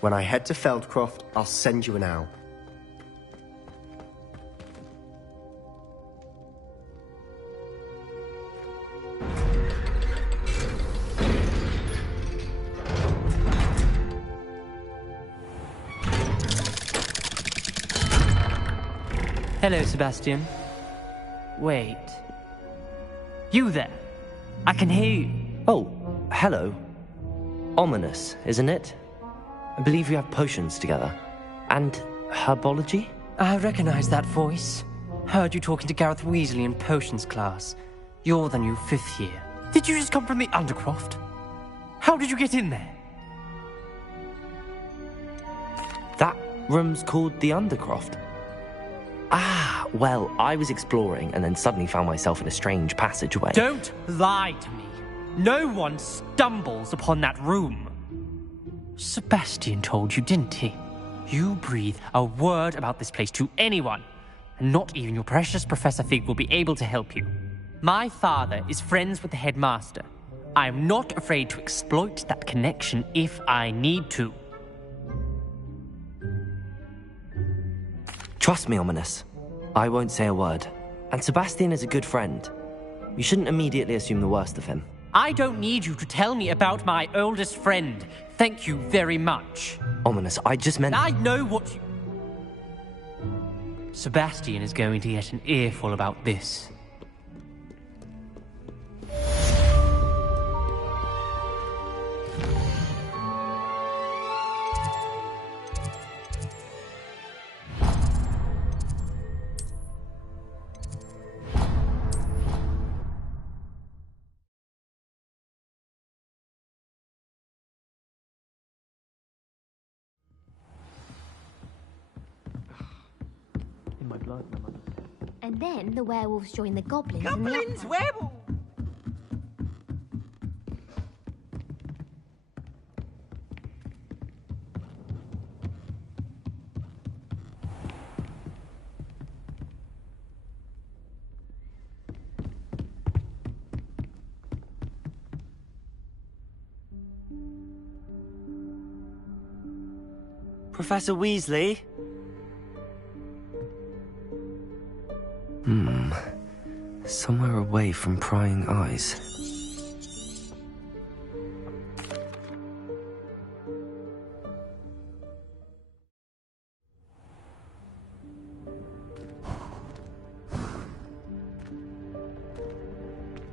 When I head to Feldcroft, I'll send you an owl. Hello, Sebastian. Wait. You there? I can hear you. Oh, hello. Ominous, isn't it? I believe we have potions together. And herbology? I recognize that voice. Heard you talking to Gareth Weasley in potions class. You're the new 5th year. Did you just come from the Undercroft? How did you get in there? That room's called the Undercroft. Ah, well, I was exploring and then suddenly found myself in a strange passageway. Don't lie to me. No one stumbles upon that room. Sebastian told you, didn't he? You breathe a word about this place to anyone, and not even your precious Professor Fig will be able to help you. My father is friends with the headmaster. I am not afraid to exploit that connection if I need to. Trust me, Ominous. I won't say a word. And Sebastian is a good friend. You shouldn't immediately assume the worst of him. I don't need you to tell me about my oldest friend. Thank you very much. Ominous, I just meant... I know what you... Sebastian is going to get an earful about this. And then the werewolves join the goblins. Goblins, werewolves! Professor Weasley? Somewhere away from prying eyes.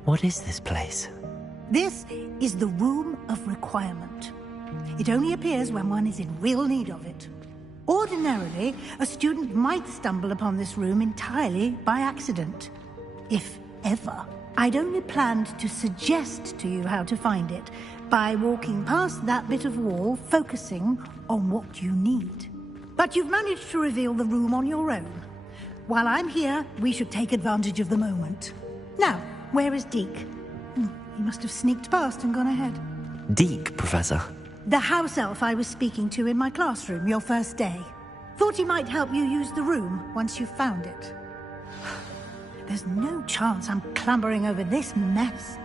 What is this place? This is the Room of Requirement. It only appears when one is in real need of it. Ordinarily, a student might stumble upon this room entirely by accident. If ever. I'd only planned to suggest to you how to find it by walking past that bit of wall, focusing on what you need. But you've managed to reveal the room on your own. While I'm here, we should take advantage of the moment. Now, where is Deke? He must have sneaked past and gone ahead. Deke, Professor? The house elf I was speaking to in my classroom your first day. Thought he might help you use the room once you found it. There's no chance I'm clambering over this mess.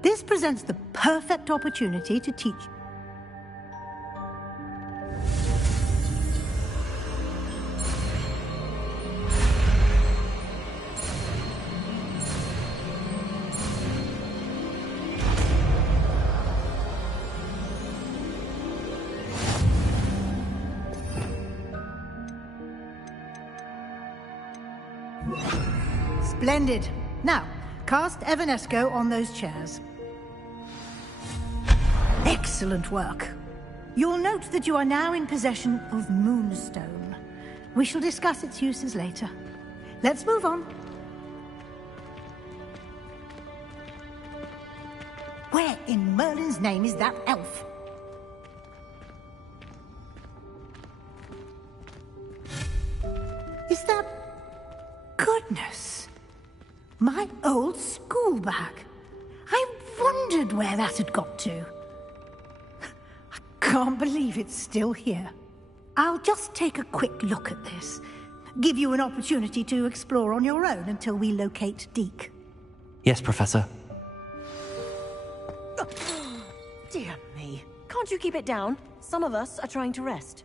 This presents the perfect opportunity to teach. Splendid. Now, cast Evanesco on those chairs. Excellent work. You'll note that you are now in possession of Moonstone. We shall discuss its uses later. Let's move on. Where in Merlin's name is that elf? Is that... Goodness! My old school bag. I wondered where that had got to. I can't believe it's still here. I'll just take a quick look at this. Give you an opportunity to explore on your own until we locate Deke. Yes, Professor. Dear me. Can't you keep it down? Some of us are trying to rest.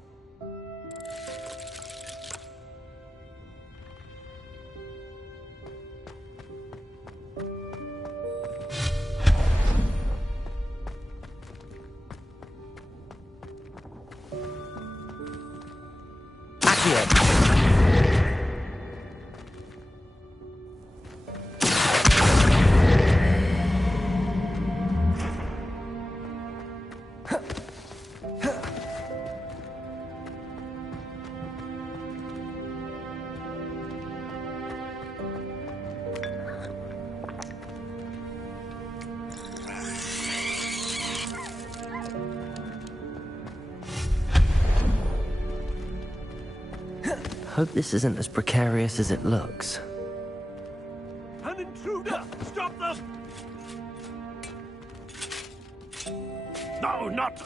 Hope this isn't as precarious as it looks. An intruder! Stop them! No, not...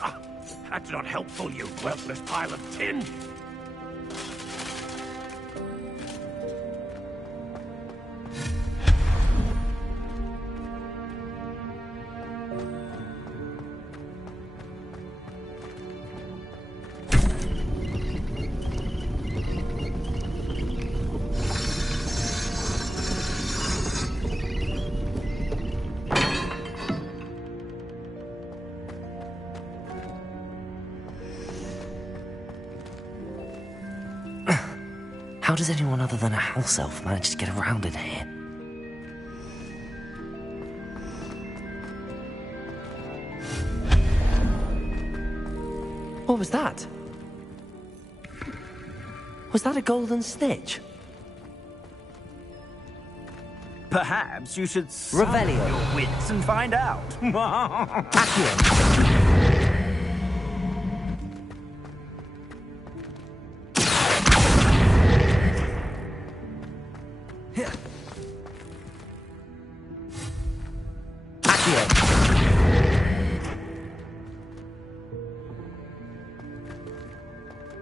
that's not helpful, you worthless pile of tin! How does anyone other than a house elf manage to get around in here? What was that? Was that a golden snitch? Perhaps you should summon Revelio. your wits and find out. Accio.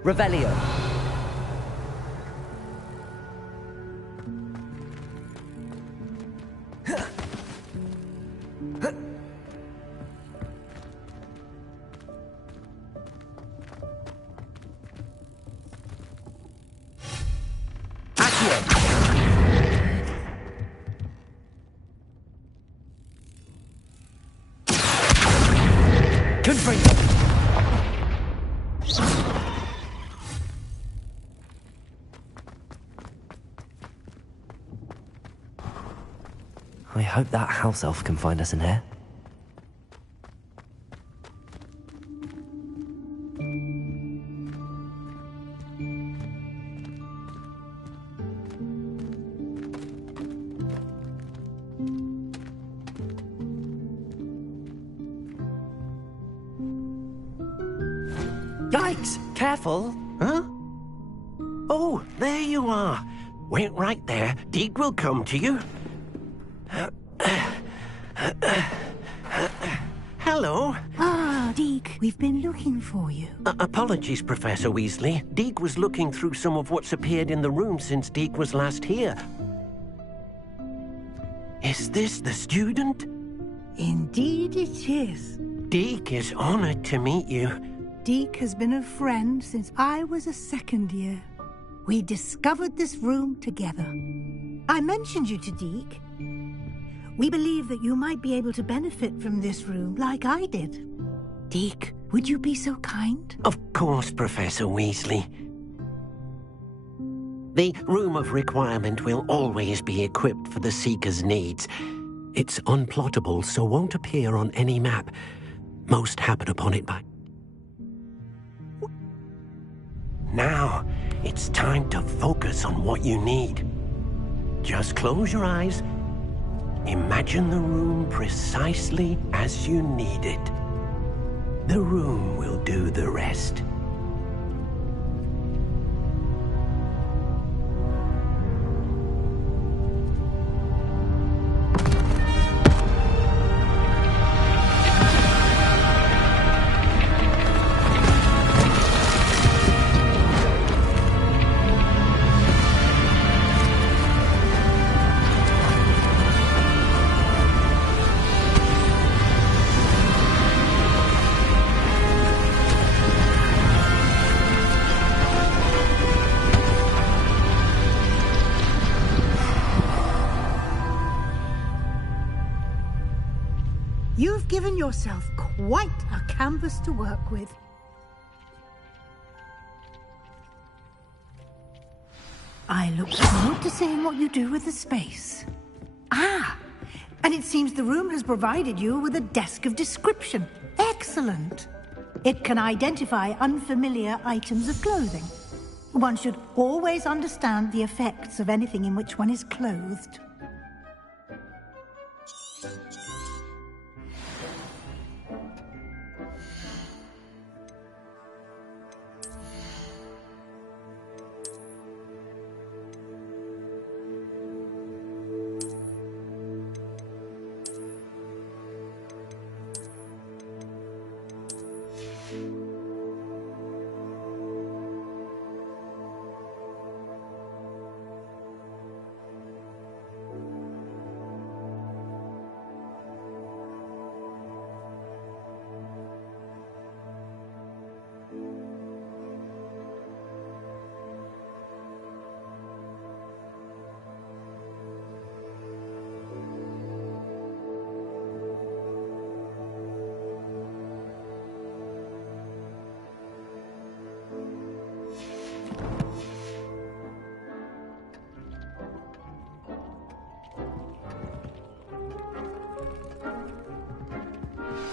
Revelio. I hope that house elf can find us in here. Yikes! Careful! Huh? Oh, there you are. Wait right there. Deke will come to you. Hello. Ah, Deke, we've been looking for you. Apologies, Professor Weasley. Deke was looking through some of what's appeared in the room since Deke was last here. Is this the student? Indeed it is. Deke is honored to meet you. Deke has been a friend since I was a second year. We discovered this room together. I mentioned you to Deke. We believe that you might be able to benefit from this room like I did. Deke, would you be so kind? Of course, Professor Weasley. The Room of Requirement will always be equipped for the Seeker's needs. It's unplottable, so won't appear on any map. Most happen upon it by... Now, it's time to focus on what you need. Just close your eyes. Imagine the room precisely as you need it. The room will do the rest. You've given yourself quite a canvas to work with. I look forward to seeing what you do with the space. Ah, and it seems the room has provided you with a desk of description. Excellent. It can identify unfamiliar items of clothing. One should always understand the effects of anything in which one is clothed.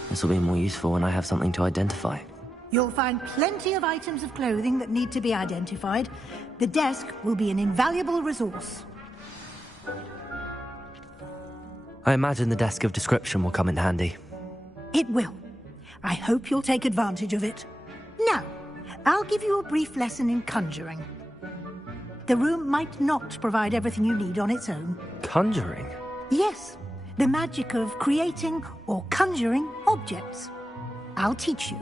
This will be more useful when I have something to identify. You'll find plenty of items of clothing that need to be identified. The desk will be an invaluable resource. I imagine the desk of description will come in handy. It will. I hope you'll take advantage of it. Now, I'll give you a brief lesson in conjuring. The room might not provide everything you need on its own. Conjuring? Yes, the magic of creating or conjuring objects. I'll teach you.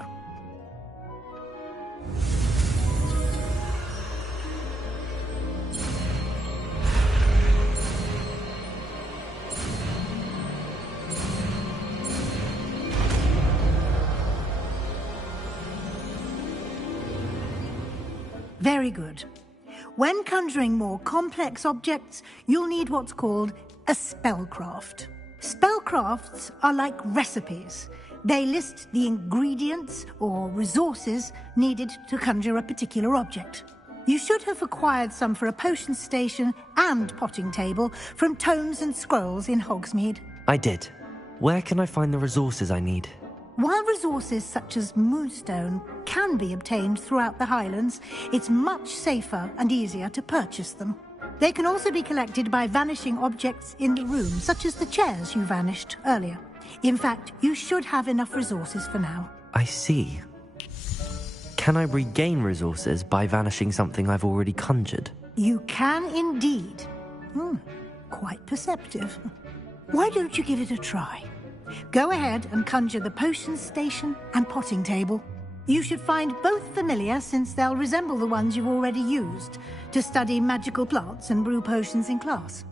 Very good. When conjuring more complex objects, you'll need what's called a spellcraft. Spellcrafts are like recipes. They list the ingredients or resources needed to conjure a particular object. You should have acquired some for a potion station and potting table from tomes and scrolls in Hogsmeade. I did. Where can I find the resources I need? While resources such as moonstone can be obtained throughout the Highlands, it's much safer and easier to purchase them. They can also be collected by vanishing objects in the room, such as the chairs you vanished earlier. In fact, you should have enough resources for now. I see. Can I regain resources by vanishing something I've already conjured? You can indeed. Quite perceptive. Why don't you give it a try? Go ahead and conjure the potion station and potting table. You should find both familiar, since they'll resemble the ones you've already used to study magical plants and brew potions in class.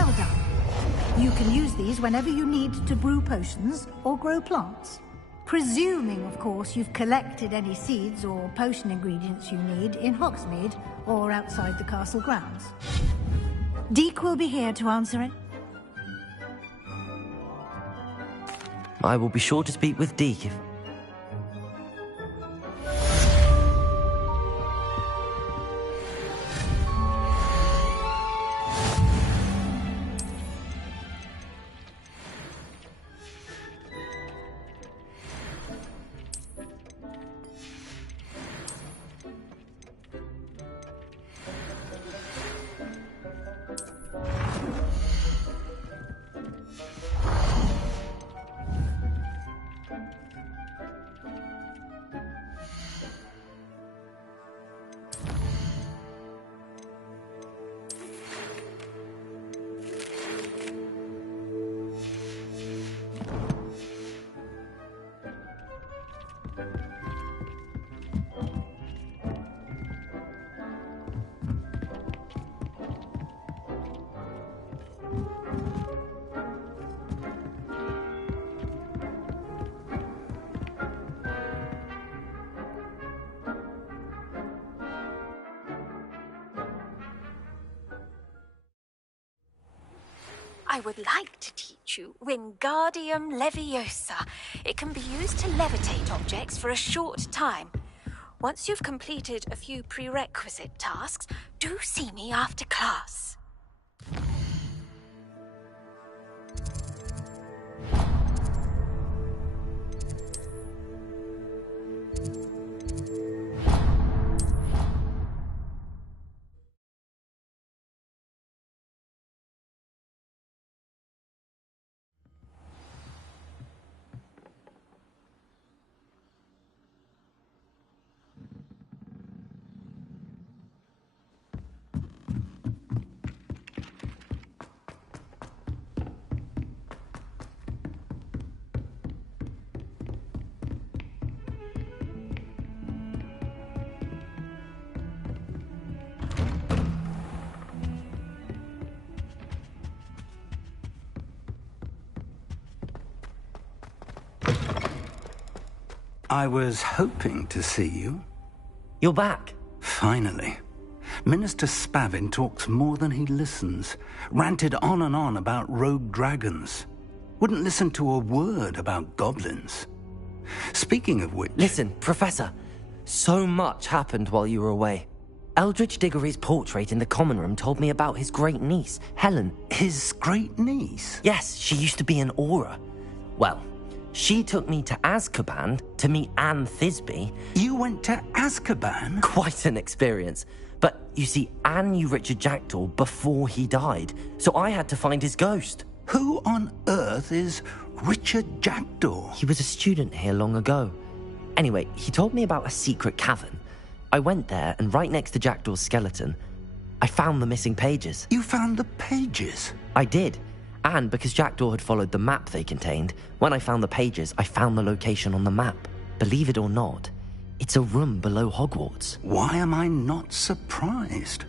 Well done. You can use these whenever you need to brew potions or grow plants. Presuming, of course, you've collected any seeds or potion ingredients you need in Hogsmeade or outside the castle grounds. Deke will be here to answer it. I will be sure to speak with Deke if... I would like to teach you Wingardium Leviosa. It can be used to levitate objects for a short time. Once you've completed a few prerequisite tasks, do see me after class. I was hoping to see you. You're back. Finally. Minister Spavin talks more than he listens. Ranted on and on about rogue dragons. Wouldn't listen to a word about goblins. Speaking of which... Listen, Professor. So much happened while you were away. Eldridge Diggory's portrait in the common room told me about his great niece, Helen. His great niece? Yes, she used to be an Auror. Well, she took me to Azkaban to meet Anne Thisbe. You went to Azkaban? Quite an experience. But you see, Anne knew Richard Jackdaw before he died, so I had to find his ghost. Who on earth is Richard Jackdaw? He was a student here long ago. Anyway, he told me about a secret cavern. I went there, and right next to Jackdaw's skeleton, I found the missing pages. You found the pages? I did. And because Jackdaw had followed the map they contained, when I found the pages, I found the location on the map. Believe it or not, it's a room below Hogwarts. Why am I not surprised?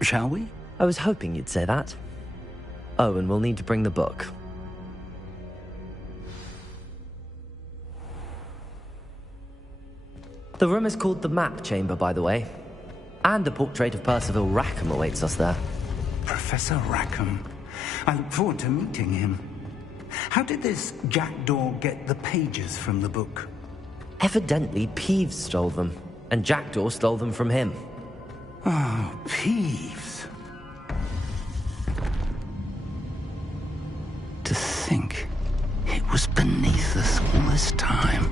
Shall we? I was hoping you'd say that. Oh, and we'll need to bring the book. The room is called the Map Chamber, by the way. And a portrait of Percival Rackham awaits us there. Professor Rackham. I look forward to meeting him. How did this Jackdaw get the pages from the book? Evidently, Peeves stole them, and Jackdaw stole them from him. Oh, Peeves. To think it was beneath us all this time.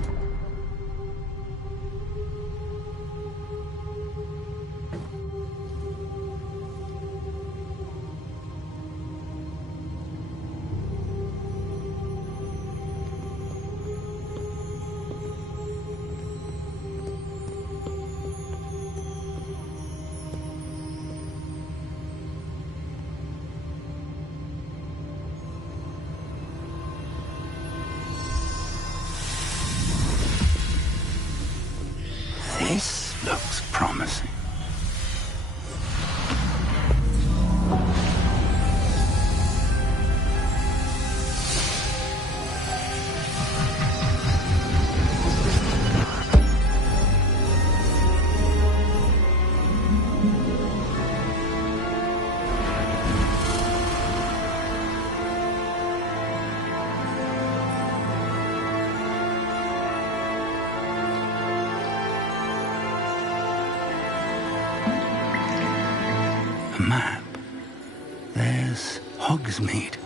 was Hogsmeade.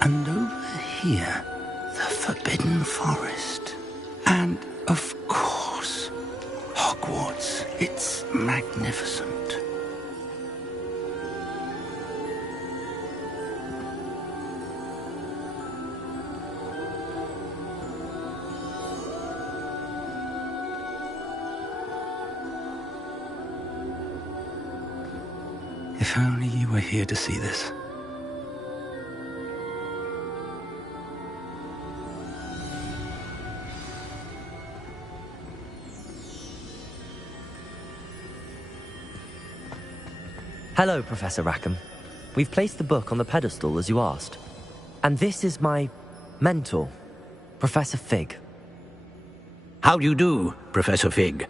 And over here, the Forbidden Forest. And, of course, Hogwarts. It's magnificent. If only you were here to see this. Hello, Professor Rackham. We've placed the book on the pedestal as you asked. And this is my mentor, Professor Fig. How do you do, Professor Fig?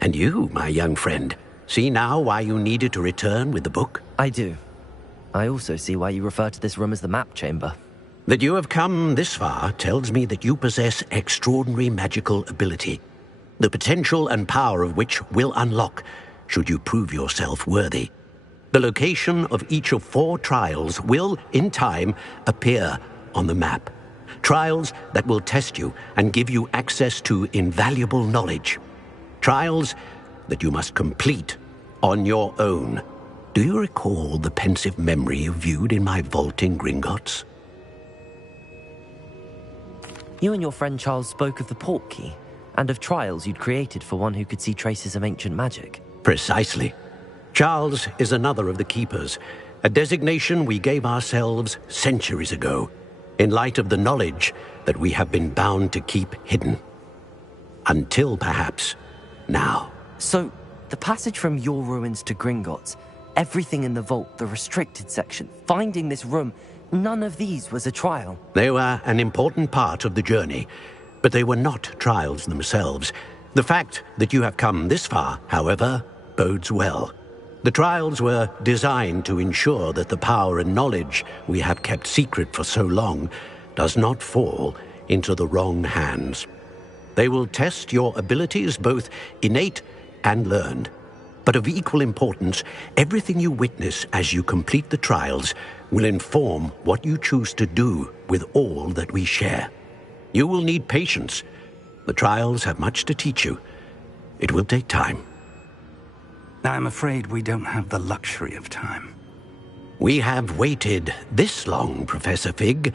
And you, my young friend, see now why you needed to return with the book? I do. I also see why you refer to this room as the map chamber. That you have come this far tells me that you possess extraordinary magical ability, the potential and power of which will unlock should you prove yourself worthy. The location of each of 4 trials will, in time, appear on the map. Trials that will test you and give you access to invaluable knowledge. Trials that you must complete on your own. Do you recall the pensive memory you viewed in my vault in Gringotts? You and your friend Charles spoke of the portkey, and of trials you'd created for one who could see traces of ancient magic. Precisely. Charles is another of the Keepers, a designation we gave ourselves centuries ago, in light of the knowledge that we have been bound to keep hidden. Until, perhaps, now. So, the passage from your ruins to Gringotts, everything in the vault, the restricted section, finding this room, none of these was a trial. They were an important part of the journey, but they were not trials themselves. The fact that you have come this far, however, bodes well. The trials were designed to ensure that the power and knowledge we have kept secret for so long does not fall into the wrong hands. They will test your abilities, both innate and learned. But of equal importance, everything you witness as you complete the trials will inform what you choose to do with all that we share. You will need patience. The trials have much to teach you. It will take time. I'm afraid we don't have the luxury of time. We have waited this long, Professor Fig.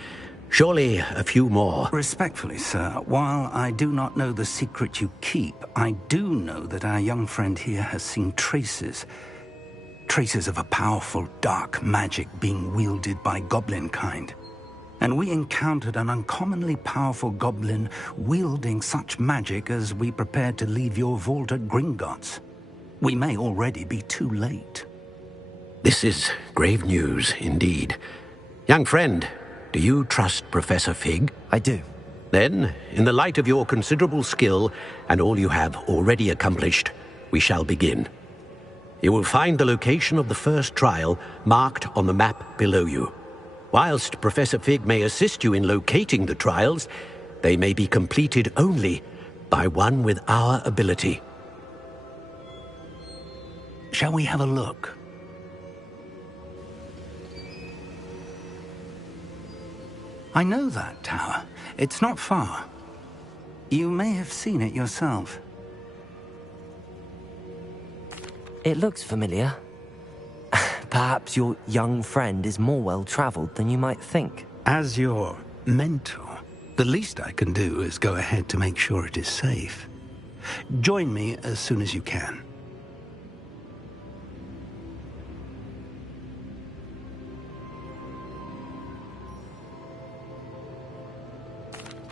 Surely a few more. Respectfully, sir, while I do not know the secret you keep, I do know that our young friend here has seen traces of a powerful dark magic being wielded by goblin kind. And we encountered an uncommonly powerful goblin wielding such magic as we prepared to leave your vault at Gringotts. We may already be too late. This is grave news indeed. Young friend, do you trust Professor Fig? I do. Then, in the light of your considerable skill and all you have already accomplished, we shall begin. You will find the location of the first trial marked on the map below you. Whilst Professor Fig may assist you in locating the trials, they may be completed only by one with our ability. Shall we have a look? I know that tower. It's not far. You may have seen it yourself. It looks familiar. Perhaps your young friend is more well-traveled than you might think. As your mentor, the least I can do is go ahead to make sure it is safe. Join me as soon as you can.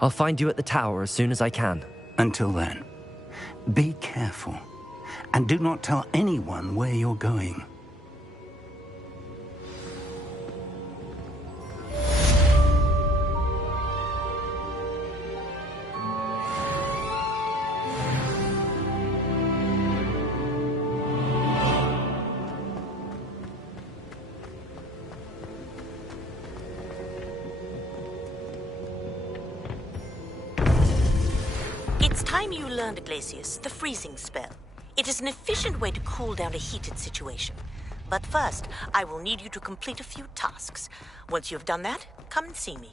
I'll find you at the tower as soon as I can. Until then, be careful, and do not tell anyone where you're going. Glacius, the freezing spell. It is an efficient way to cool down a heated situation. But first, I will need you to complete a few tasks. Once you've done that, come and see me.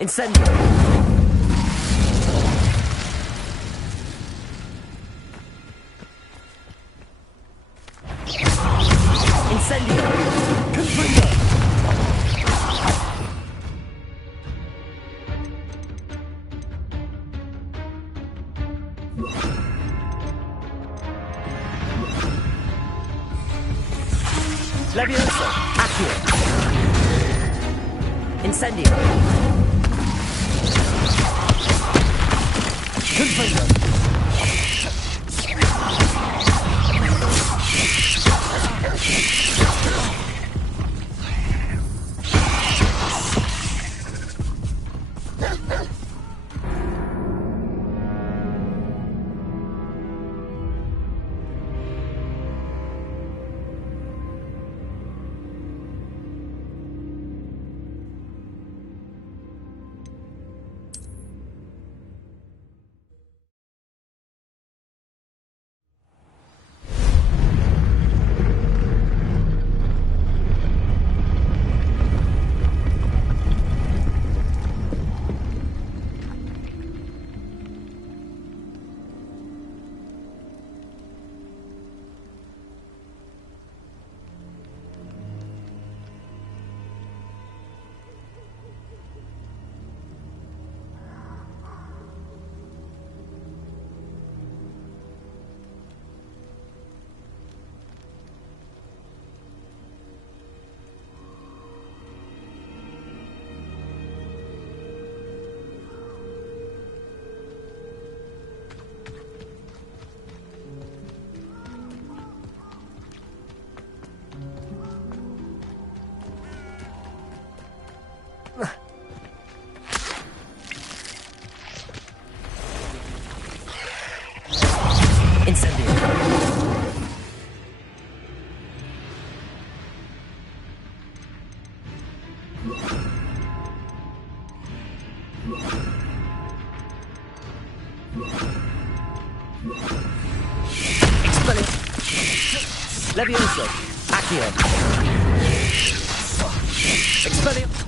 Incendio! Incendio! Confringo! Levioso! Accio! Incendio! Confringo! Incendio! Expelliarmus! Levioso! Accio! Expelliarmus!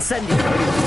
Incendio!